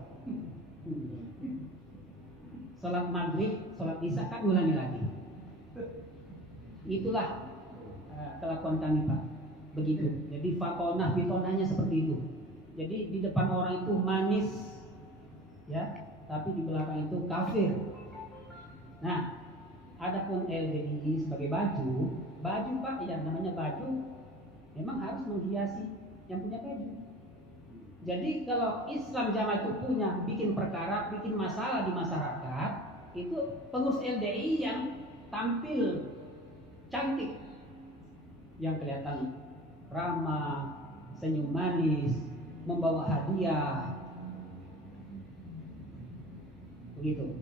Sholat maghrib, sholat isya kami ulangi lagi. Itulah kelakuan kami Pak. Begitu. Jadi bitonahnya seperti itu. Jadi di depan orang itu manis, ya, tapi di belakang itu kafir. Nah, adapun LDII sebagai baju Pak, yang namanya baju memang harus menghiasi yang punya baju. Jadi kalau Islam Jamaah itu punya bikin perkara, bikin masalah di masyarakat, itu pengurus LDII yang tampil cantik, yang kelihatan ramah, senyum manis, membawa hadiah, begitu.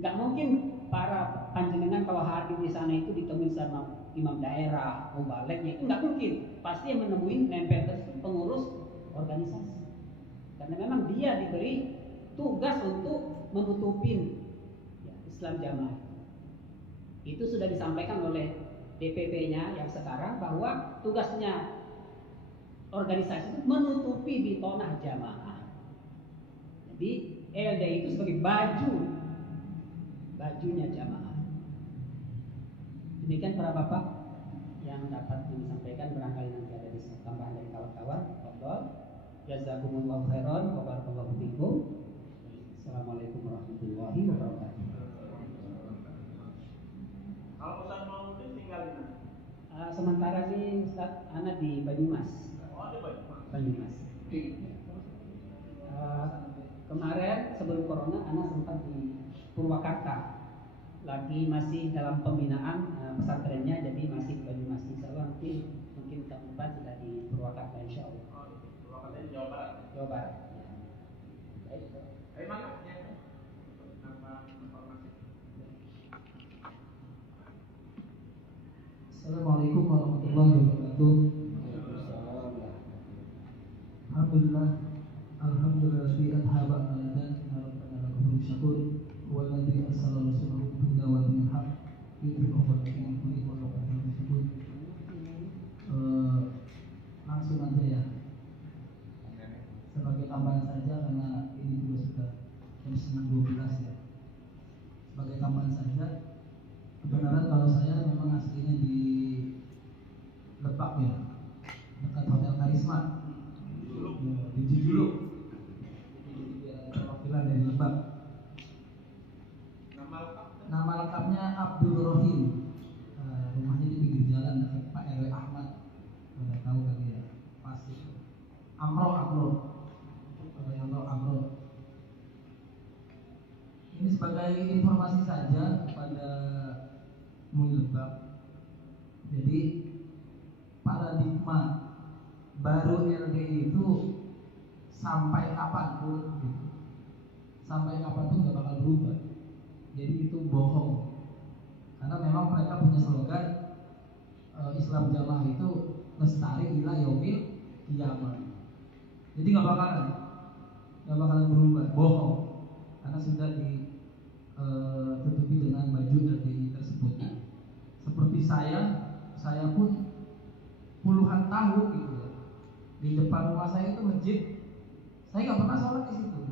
Nggak mungkin para panjenengan kalau hadir di sana itu ditemui sama imam daerah, mubaliknya, itu nggak mungkin. Pasti yang menemui nempel tersebut pengurus organisasi, karena memang dia diberi tugas untuk menutupin ya, Islam Jamaah. Itu sudah disampaikan oleh DPP-nya yang sekarang bahwa tugasnya organisasi itu menutupi bitonah jamaah. Jadi LDI itu sebagai bajunya jamaah. Demikian para bapak yang dapat disampaikan, barangkali nanti ada tambahan dari kawan-kawan. Fadhol. Jazakumullahu khairan wa barakallahu fikum. Assalamualaikum warahmatullahi wabarakatuh. Kalau Ustaz Mauludin tinggal di mana? Sementara ini Ustaz Ana di Banyumas. Oh, di Banyumas. Banyumas. Kemarin sebelum corona Ana sempat di Purwakarta. Lagi masih dalam pembinaan pesantrennya, jadi masih di Banyumas. Insyaallah nanti mungkin tahun depan sudah di Purwakarta insyaallah. Oh, Purwakarta di Jawa Barat. Jawa Barat. Baik. Dari mana? Nama informasi. Assalamualaikum warahmatullahi wabarakatuh. Alhamdulillah, alhamdulillah fi adhaba aladan rabbana lakul syakur wa alladhi arsala rasulahu huda wa dinil haq yudhi'uhu ala dini kulli wa law kana musyrikun. Langsung aja ya. Sebagai tambahan saja karena ini juga sudah jam 11:12 ya. Sebagai tambahan saja, kebenaran kalau saya memang aslinya di Lebak ya, dekat Hotel Karisma di Jujuluk. Jadi ada perwakilan dari Lebak. Nama lengkapnya Abdul Rohim. Rumahnya di pinggir jalan dekat Pak RW Ahmad. Udah tahu kali ya, pasti. Amro. Ini sebagai informasi saja kepada MUI Lebak. Jadi paradigma baru LDI itu sampai kapanpun gitu. Sampai kapanpun gak bakal berubah. Jadi itu bohong. Karena memang mereka punya slogan Islam Jamaah itu lestari ila yaumil qiyamah. Jadi gak bakalan berubah, bohong. Karena sudah ditutupi dengan baju LDI tersebut. Seperti saya pun puluhan tahun gitu ya. Di depan rumah saya itu masjid. Saya nggak pernah sholat di situ.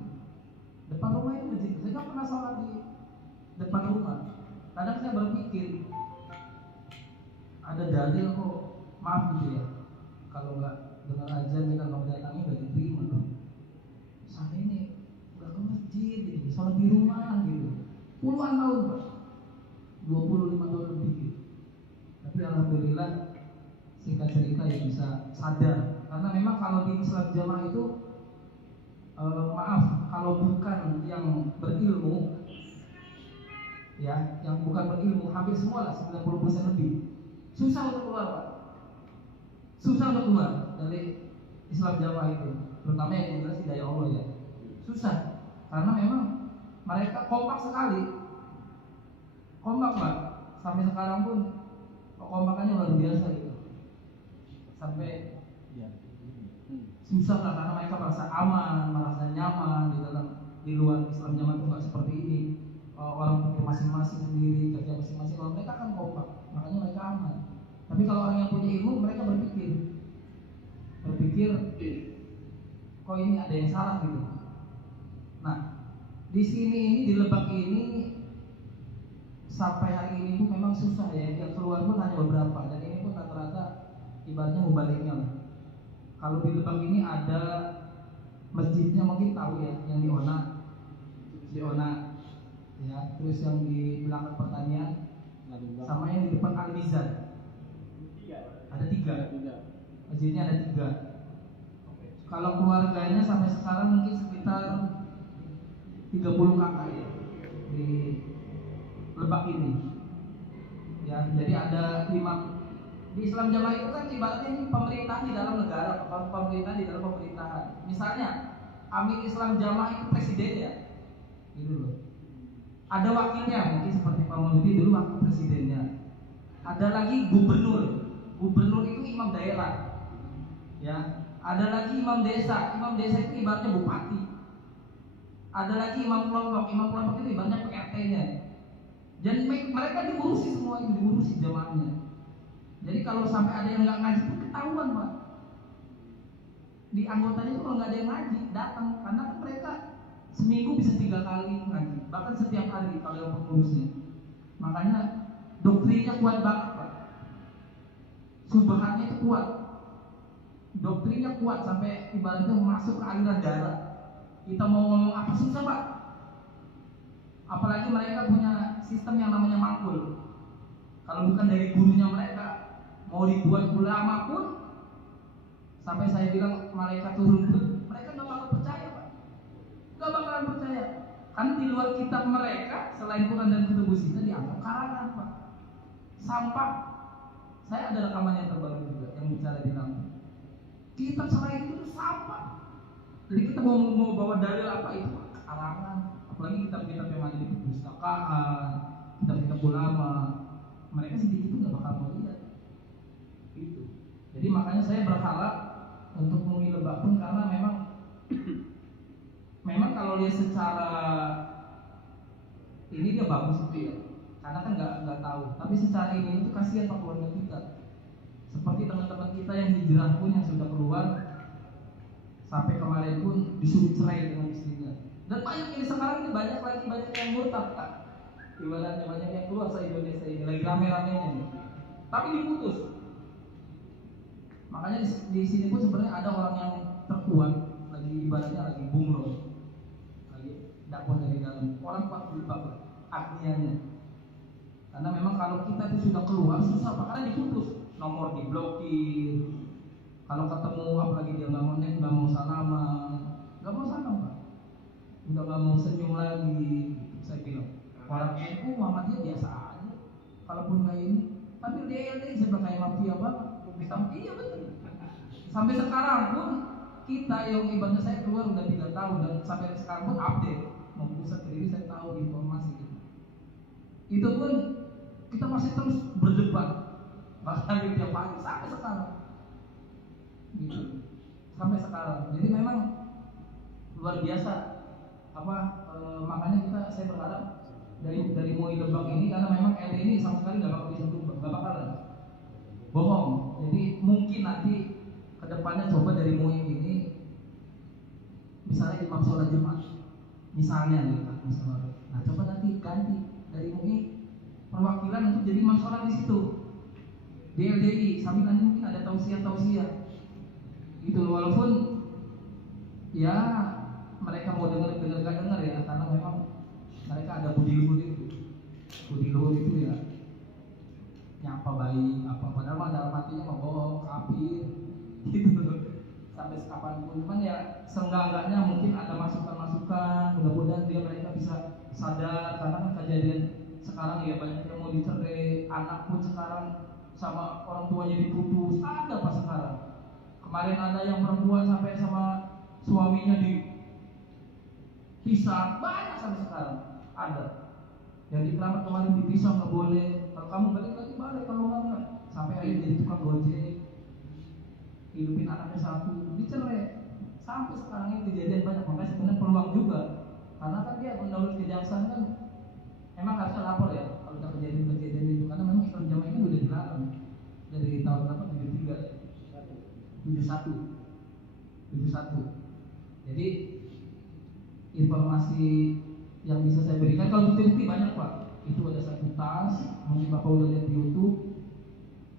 Depan rumah itu masjid. Saya nggak pernah sholat di depan rumah. Kadang saya berpikir ada dalil kok, maaf gitu ya. Kalau nggak dengar azan kita nggak mendatangi nggak diterima loh. Saya ini nggak ke masjid gitu, sholat di rumah gitu. Puluhan tahun Pak, 25 tahun lebih gitu. Tapi alhamdulillah singkat cerita ya bisa sadar. Karena memang kalau di Islam Jamaah itu maaf, kalau bukan yang berilmu ya, yang bukan berilmu hampir semua lah 90% lebih susah untuk keluar Pak. Susah untuk keluar dari Islam Jamaah itu, terutama yang jelas hidayah Allah ya. Susah karena memang mereka kompak sekali. Kompak Pak. Sampai sekarang pun kompakannya luar biasa gitu. Sampai susah lah karena mereka merasa aman, merasa nyaman di dalam, di luar Islam Jamaah itu nggak seperti ini. Orang pikir masing-masing sendiri, kerja masing-masing. Kalau mereka kan kompak, makanya mereka aman. Tapi kalau orang yang punya ilmu, mereka berpikir kok ini ada yang salah gitu. Nah, di sini ini di Lebak ini sampai hari ini pun memang susah ya. Yang keluar pun hanya beberapa, dan ini pun rata-rata ibaratnya mubaliknya lah. Kalau di Lebak ini ada masjidnya mungkin tahu ya, yang di Ona ya, terus yang di belakang pertanian, sama yang di depan Al-Mizan. Ada tiga. Masjidnya ada 3. Kalau keluarganya sampai sekarang mungkin sekitar 30 kakak ya di Lebak ini. Ya, jadi ada 5 Di Islam jamaah itu kan ibaratnya ini pemerintah di dalam negara, pemerintah di dalam pemerintahan. Misalnya Amir Islam jamaah itu presiden ya, gitu loh. Ada wakilnya, mungkin seperti Pak Maulidi dulu wakil presidennya. Ada lagi gubernur, gubernur itu imam daerah, ya. Ada lagi imam desa itu ibaratnya bupati. Ada lagi imam kelompok itu ibaratnya PRT-nya. Dan mereka diurusi semua itu, diurusi jamaahnya. Jadi kalau sampai ada yang nggak ngaji pun ketahuan Pak. Di anggotanya itu kalau nggak ada yang ngaji datang, karena kan mereka seminggu bisa 3 kali ngaji, bahkan setiap hari kalau yang pengurusnya. Makanya doktrinnya kuat banget Pak. Subhannya itu kuat. Doktrinnya kuat sampai ibaratnya masuk ke aliran darah. Kita mau ngomong apa susah Pak. Apalagi mereka punya sistem yang namanya mangkul. Kalau bukan dari gurunya mereka, mau dibuat ulama pun, sampai saya bilang malaikat turun pun, mereka nggak bakal percaya Pak. Nggak bakalan percaya. Karena di luar kitab mereka, selain Quran dan kutubus kita dianggap karangan Pak. Sampah. Saya ada rekaman yang terbaru juga yang bicara di Lampung. Kitab selain itu sampah. Jadi kita mau bawa dalil apa itu karangan. Apalagi kitab-kitab yang ada di perpustakaan, kitab-kitab ulama, mereka sedikit itu nggak bakal mau lihat. Itu. Jadi makanya saya berharap untuk MUI Lebak pun, karena memang kalau lihat secara ini dia bagus itu ya, karena kan nggak tahu. Tapi secara ini itu kasihan Pak keluarga kita. Seperti teman-teman kita yang hijrah pun yang sudah keluar, sampai kemarin pun disuruh cerai dengan istrinya. Dan banyak ini sekarang ini banyak yang murtad Pak. Ibaratnya banyak yang keluar se Indonesia ini lagi rame-ramenya nih. Tapi diputus. Makanya di sini pun sebenarnya ada orang yang terkuat, lagi ibaratnya lagi bumroh, lagi dakwah dari dalam. Orang kuat berubah agnianya. Karena memang kalau kita itu sudah keluar susah Pak, karena diputus. Nomor diblokir. Kalau ketemu apalagi dia nggak mau salaman, nggak mau salam Pak. Udah nggak mau senyum lagi. Saya bilang orang NU Muhammadiyah biasa aja. Kalaupun nggak ini, tapi dia sebenarnya kayak mafia banget. Iya betul. Sampai sekarang pun kita yang ibaratnya saya keluar udah 3 tahun dan sampai sekarang pun update mau pusat diri saya tahu informasi gitu. Itu pun kita masih terus berdebat. Bahkan di tiap pagi sampai sekarang gitu, sampai sekarang. Jadi memang luar biasa makanya saya berharap dari MUI Lebak ini, karena memang LD ini sama sekali nggak bakal bisa berubah, nggak bakalan bohong. Jadi mungkin nanti kedepannya coba dari MUI ini misalnya imam sholat Jumat misalnya nih Pak, misalnya. Nah coba nanti ganti dari MUI perwakilan untuk jadi imam sholat di situ. Di LDI sambil nanti mungkin ada tausiah gitu, walaupun ya mereka mau dengar ya, karena memang mereka ada budi luhur itu ya nyapa baik apa, padahal dalam hatinya mau bohong, kafir gitu sampai kapanpun. Cuman ya seenggak-enggaknya mungkin ada masukan, mudah-mudahan mereka bisa sadar, karena kan kejadian sekarang ya banyak yang mau dicerai, anak pun sekarang sama orang tuanya diputus, ada Pak sekarang. Kemarin ada yang perempuan sampai sama suaminya dipisah, banyak sampai sekarang ada. Yang di Keramat kemarin dipisah nggak boleh, kalau kamu balik lagi balik, kalau nggak sampai akhirnya jadi tukang gojek, hidupin anaknya satu, dicerai. Sampai sekarang ini kejadian banyak, makanya sebenarnya peluang juga, karena kan dia menurut kejaksaan kan emang harusnya lapor ya kalau ada kejadian itu, karena memang Islam jamaah ini udah dilarang dari tahun berapa? 71. Jadi informasi yang bisa saya berikan, kalau bukti banyak Pak. Itu ada satu tas, mungkin Bapak udah lihat di YouTube.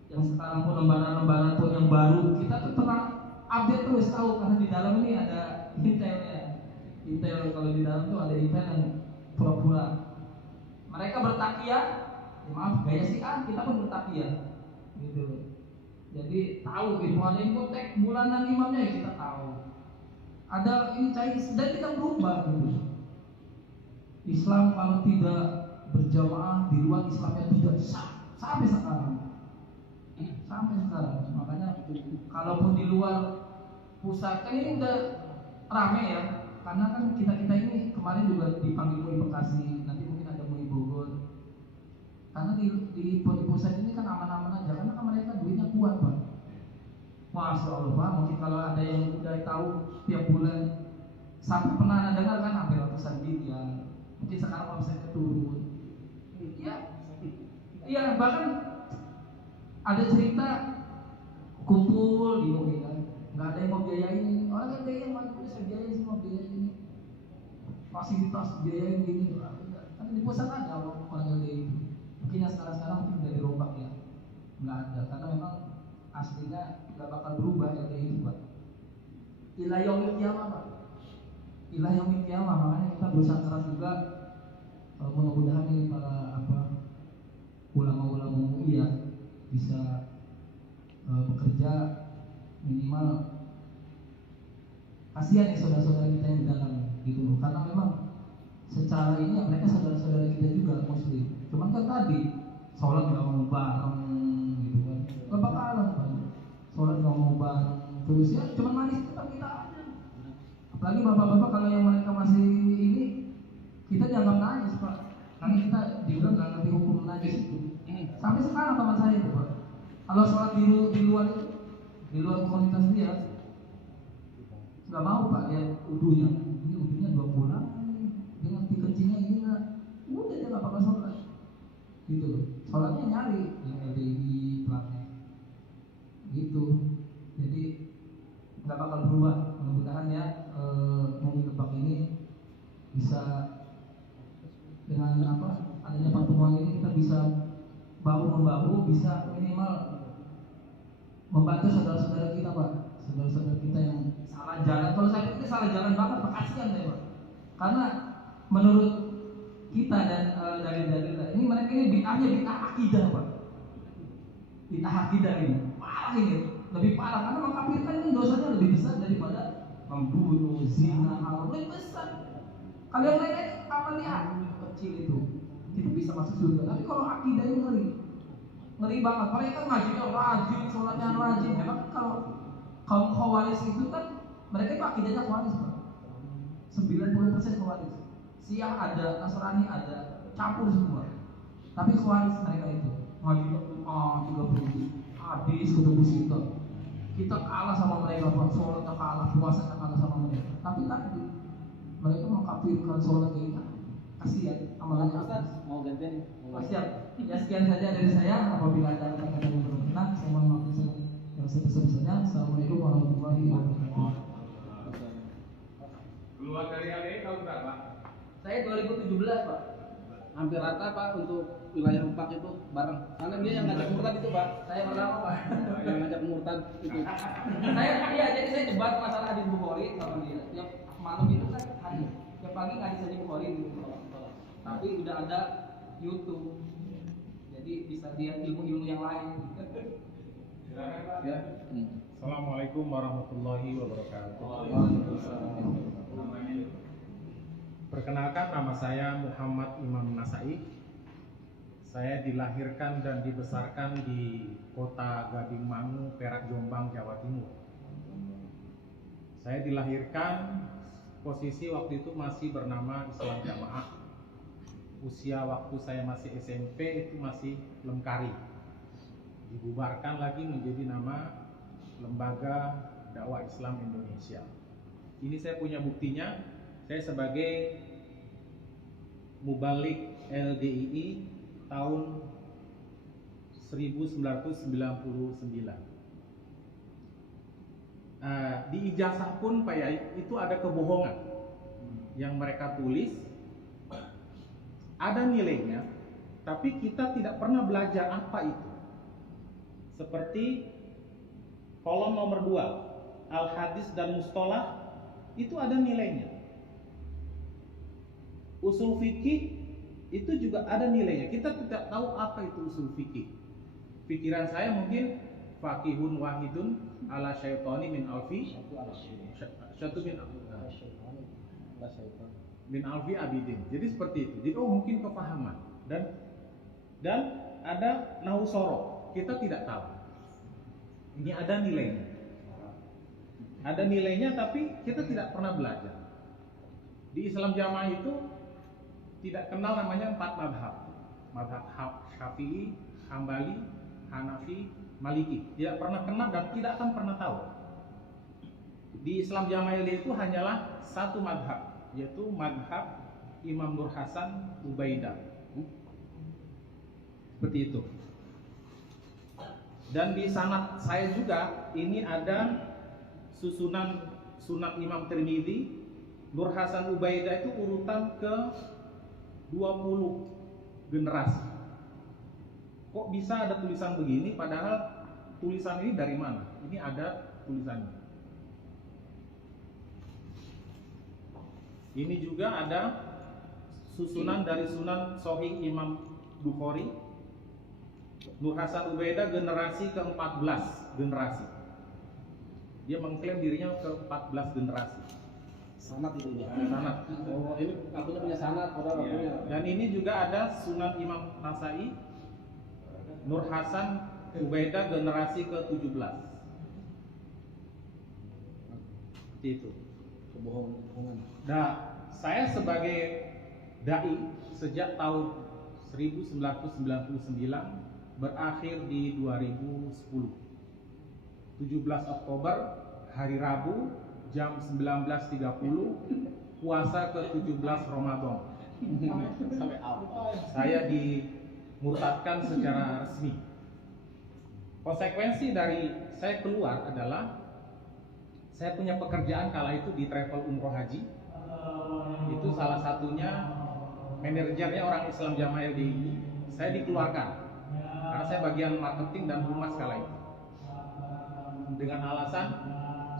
Yang sekarang pun lembaran-lembaran pun yang baru, kita tuh pernah update terus tahu, karena di dalam ini ada intelnya. Intel, kalau di dalam tuh ada intel yang pura-pura. Mereka bertakiyah, ya maaf gaya Syiah, kita pun bertakiyah, gitu. Jadi tahu gitu, ada infotek bulanan imamnya ya kita tahu. Ada ini cair dan kita berubah gitu. Islam kalau tidak berjamaah di luar Islamnya tidak sah sampai sekarang. sampai sekarang. Makanya kalaupun di luar pusat kan ini udah rame ya, karena kan kita ini kemarin juga dipanggil MUI Bekasi, nanti mungkin ada MUI Bogor. Karena di pusat ini kan aman-aman aja, karena kan mereka duitnya kuat Pak. Masya Allah Pak, mungkin kalau ada yang udah tahu tiap bulan sampai pernah dengar kan hampir ratusan miliar, mungkin sekarang omsetnya turun. Iya bahkan ada cerita kumpul di MUI kan, nggak ada yang mau biayain, orang kan biayain mana saya biayain semua biayain fasilitas biayain gini, kan di pusat ada orang LDI itu. Mungkin yang sekarang mungkin udah dirombak ya, nggak ada karena memang aslinya nggak bakal berubah LDI itu Pak. Ila yaumil qiyamah Pak, ila yaumil qiyamah. Makanya kita berusaha keras juga, mudah-mudahan ini para ulama-ulama MUI ya bisa bekerja minimal. Kasihan ya saudara-saudara kita yang di dalam gitu loh, karena memang secara ini ya mereka saudara-saudara kita juga muslim, cuman kan tadi sholat nggak mau bareng gitu kan, nggak bakalan kan sholat nggak mau bareng terus ya, cuman manis tetap kita aja. Apalagi bapak-bapak kalau yang mereka masih ini, kita dianggap najis Pak, karena kita dibilang nggak ngerti hukum najis itu. Sampai sekarang teman saya itu Pak, kalau sholat di luar itu, di luar komunitas dia nggak mau Pak lihat udunya, ini udunya 2 bulan dengan dikencingnya ini nggak, udah dia nggak bakal sholat gitu loh. Sholatnya nyari yang LDI platnya gitu, jadi nggak bakal berubah. Mudah-mudahan ya MUI Lebak ini bisa dengan adanya pertemuan ini kita bisa bahu-membahu, bisa minimal membantu saudara-saudara kita Pak, saudara-saudara kita yang salah jalan. Kalau saya pikir salah jalan banget Pak, kasihan saya Pak, karena menurut kita dan dalil-dalil ini mereka ini bid'ah akidah Pak, bid'ah akidah ini parah, ini lebih parah karena mengkafirkan ini dosanya lebih besar daripada membunuh, zina, haram, lebih besar. Kalau yang lain amalia kecil itu kita bisa masuk surga, tapi kalau akidah ini ngeri banget. Mereka ngajinya rajin, sholatnya rajin. Memang kalau kaum khawaris itu kan mereka itu akidahnya khawaris Pak, 90% khawaris. Syiah ada, Nasrani ada, campur semua. Tapi khawaris mereka itu ngajinya 30 hadis ketemu kita kalah sama mereka Pak, sholatnya kalah, puasanya kalah sama mereka. Tapi tadi mereka mengkafirkan sholat kita, kasihan amalannya. Mau gantian? Siap. Ya sekian saja dari saya. Apabila ada kata-kata yang berkenan, saya mohon maaf yang sebesar-besarnya. Assalamualaikum warahmatullahi wabarakatuh. Keluar dari LDI tahun berapa? Saya 2017 Pak. Hampir rata Pak untuk wilayah Lebak itu bareng. Karena dia yang ngajak murtad itu Pak. Saya pertama Pak. Yang ngajak murtad itu. Jadi saya debat masalah hadis Bukhari sama dia. Tiap malam itu kan hadis. Tiap pagi hadis hadis Bukhari gitu. Tapi udah ada YouTube, jadi bisa lihat ilmu-ilmu yang lain. Ya. Assalamualaikum warahmatullahi wabarakatuh. Perkenalkan, nama saya Muhammad Imam Nasai. Saya dilahirkan dan dibesarkan di kota Gading Mangu, Perak, Jombang, Jawa Timur. Saya dilahirkan posisi waktu itu masih bernama Islam Jamaah. Usia waktu saya masih SMP itu masih Lemkari. Dibubarkan lagi menjadi nama Lembaga Dakwah Islam Indonesia. Ini saya punya buktinya. Saya sebagai mubalik LDII tahun 1999. Di ijazah pun Pak Yai itu ada kebohongan yang mereka tulis, ada nilainya, tapi kita tidak pernah belajar apa itu. Seperti kolom nomor 2, al-hadis dan mustolah, itu ada nilainya. Usul fikih itu juga ada nilainya. Kita tidak tahu apa itu usul fikih. Pikiran saya mungkin fakihun wahidun ala syaitani min alfi syatu min alfi abidin. Jadi seperti itu. Jadi mungkin kepahaman dan ada nahu sorok. Kita tidak tahu. Ini ada nilainya. Ada nilainya tapi kita tidak pernah belajar. Di Islam Jamaah itu tidak kenal namanya 4 madhab. Madhab Syafi'i, Hambali, Hanafi, Maliki. Tidak pernah kenal dan tidak akan pernah tahu. Di Islam Jamaah itu hanyalah satu madhab, yaitu madhab Imam Nur Hasan Ubaidah. Seperti itu. Dan di sanad saya juga ini ada susunan Sunan Imam Tirmidzi. Nur Hasan Ubaidah itu urutan ke 20 generasi. Kok bisa ada tulisan begini padahal tulisan ini dari mana? Ini ada tulisannya. Ini juga ada susunan dari Sunan Sahih Imam Bukhari. Nur Hasan Ubaidah generasi ke-14 generasi. Dia mengklaim dirinya ke-14 generasi. Sanad itu ya. Sanad. Oh, ini akunya punya sanad, padahal Ya. akunya. Dan ini juga ada Sunan Imam Nasai. Nur Hasan Ubaidah generasi ke-17. Seperti itu. Kebohongan. Nah, saya sebagai dai sejak tahun 1999 berakhir di 2010. 17 Oktober hari Rabu jam 19.30 puasa ke-17 Ramadan. Sampai apa? Saya dimurtadkan secara resmi. Konsekuensi dari saya keluar adalah saya punya pekerjaan kala itu di travel umroh haji. Itu salah satunya manajernya orang Islam Jamaah LDI. Saya dikeluarkan karena saya bagian marketing dan humas kala itu. Dengan alasan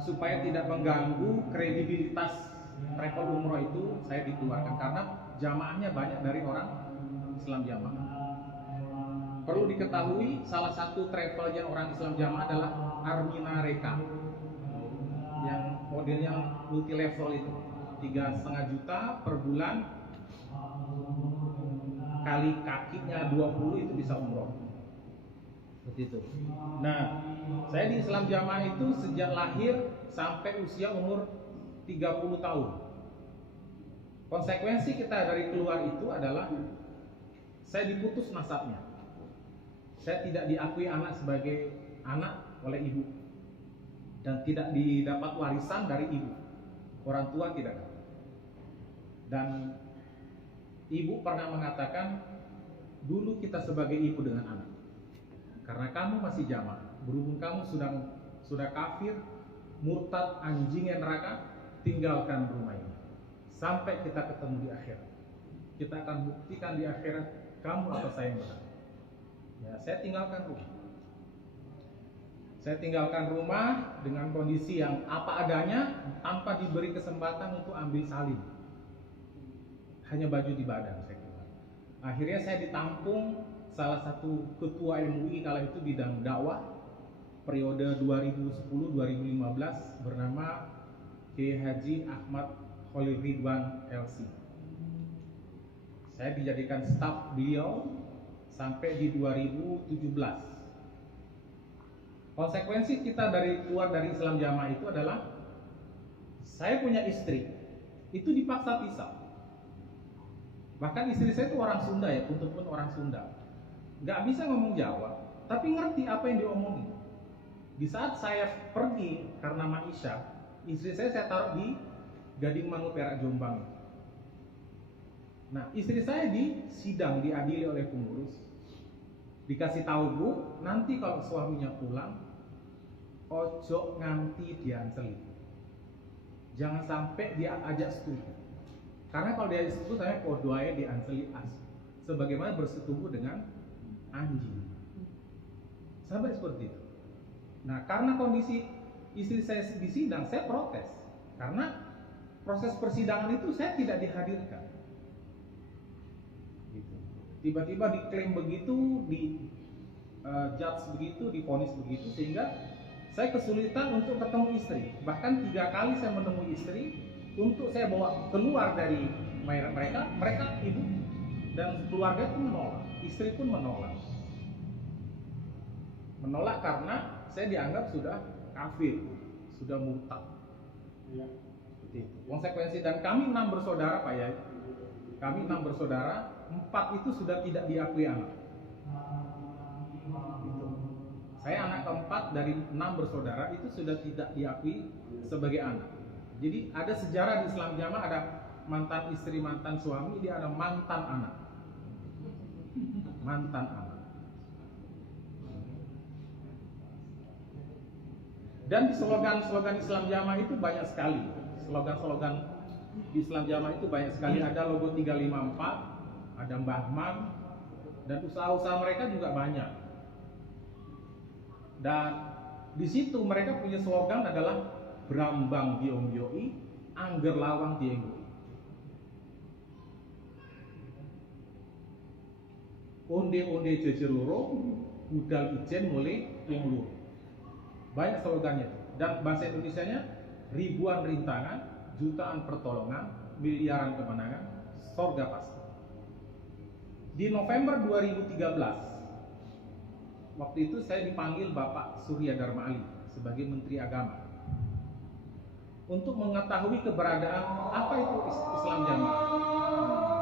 supaya tidak mengganggu kredibilitas travel umroh itu, saya dikeluarkan karena jamaahnya banyak dari orang Islam Jamaah. Perlu diketahui salah satu travelnya orang Islam Jamaah adalah Armina Reka yang modelnya multi level itu 3,5 juta per bulan kali kakinya 20 itu bisa umroh. Seperti itu. Nah, saya di Islam Jamaah itu sejak lahir sampai usia umur 30 tahun. Konsekuensi kita dari keluar itu adalah saya diputus nasabnya. Saya tidak diakui anak sebagai anak oleh ibu dan tidak didapat warisan dari ibu. Orang tua tidak dapat. Dan ibu pernah mengatakan, dulu kita sebagai ibu dengan anak. Karena kamu masih jamaah, berhubung kamu sudah kafir, murtad, anjing yang neraka, tinggalkan rumah ini sampai kita ketemu di akhirat. Kita akan buktikan di akhirat kamu atau saya yang benar. Ya, saya tinggalkan rumah. Saya tinggalkan rumah dengan kondisi yang apa adanya, tanpa diberi kesempatan untuk ambil salin. Hanya baju di badan saya keluar. Akhirnya saya ditampung salah satu ketua MUI kala itu bidang dakwah periode 2010-2015 bernama Kiai Haji Ahmad Khalil Ridwan LC. Saya dijadikan staf beliau sampai di 2017. Konsekuensi kita keluar dari Islam Jamaah itu adalah saya punya istri itu dipaksa pisah. Bahkan istri saya itu orang Sunda ya, pun orang Sunda. Nggak bisa ngomong Jawa, tapi ngerti apa yang diomongin. Di saat saya pergi karena Maisha, istri saya taruh di Gading Mangu Perak Jombang. Nah, istri saya di sidang diadili oleh pengurus. Dikasih tahu, Bu, nanti kalau suaminya pulang, ojo nganti dianceli. Jangan sampai dia ajak setuju. Karena kalau dia setuju, saya podoanya dianceli as. Sebagaimana bersetubuh dengan anjing. Sampai seperti itu. Nah, karena kondisi istri saya di sidang, saya protes. Karena proses persidangan itu saya tidak dihadirkan. Gitu. Tiba-tiba diklaim begitu, di judge begitu, divonis begitu, sehingga saya kesulitan untuk ketemu istri. Bahkan 3 kali saya menemui istri untuk saya bawa keluar dari mereka ibu dan keluarga pun menolak, istri pun menolak karena saya dianggap sudah kafir, sudah murtad. Seperti itu. Konsekuensi, dan kami 6 bersaudara Pak Yai. Kami 6 bersaudara, 4 itu sudah tidak diakui anak. Gitu. Saya anak keempat dari 6 bersaudara itu sudah tidak diakui sebagai anak. Jadi ada sejarah di Islam Jamaah, ada mantan istri, mantan suami, dia ada mantan anak. Mantan anak. Dan di slogan-slogan Islam Jamaah itu banyak sekali. Slogan-slogan di Islam Jamaah itu banyak sekali. Ada logo 354, ada Mbah Man, dan usaha-usaha mereka juga banyak. Dan di situ mereka punya slogan adalah Brambang Diombyoi, Angger Lawang Dienggoi. Onde-onde jejer loro, budal ijen mulai wong loro. Banyak slogannya. Dan bahasa Indonesianya ribuan rintangan, jutaan pertolongan, miliaran kemenangan, sorga pasti. Di November 2013, waktu itu saya dipanggil Bapak Surya Dharma Ali sebagai Menteri Agama untuk mengetahui keberadaan apa itu Islam Jamaah.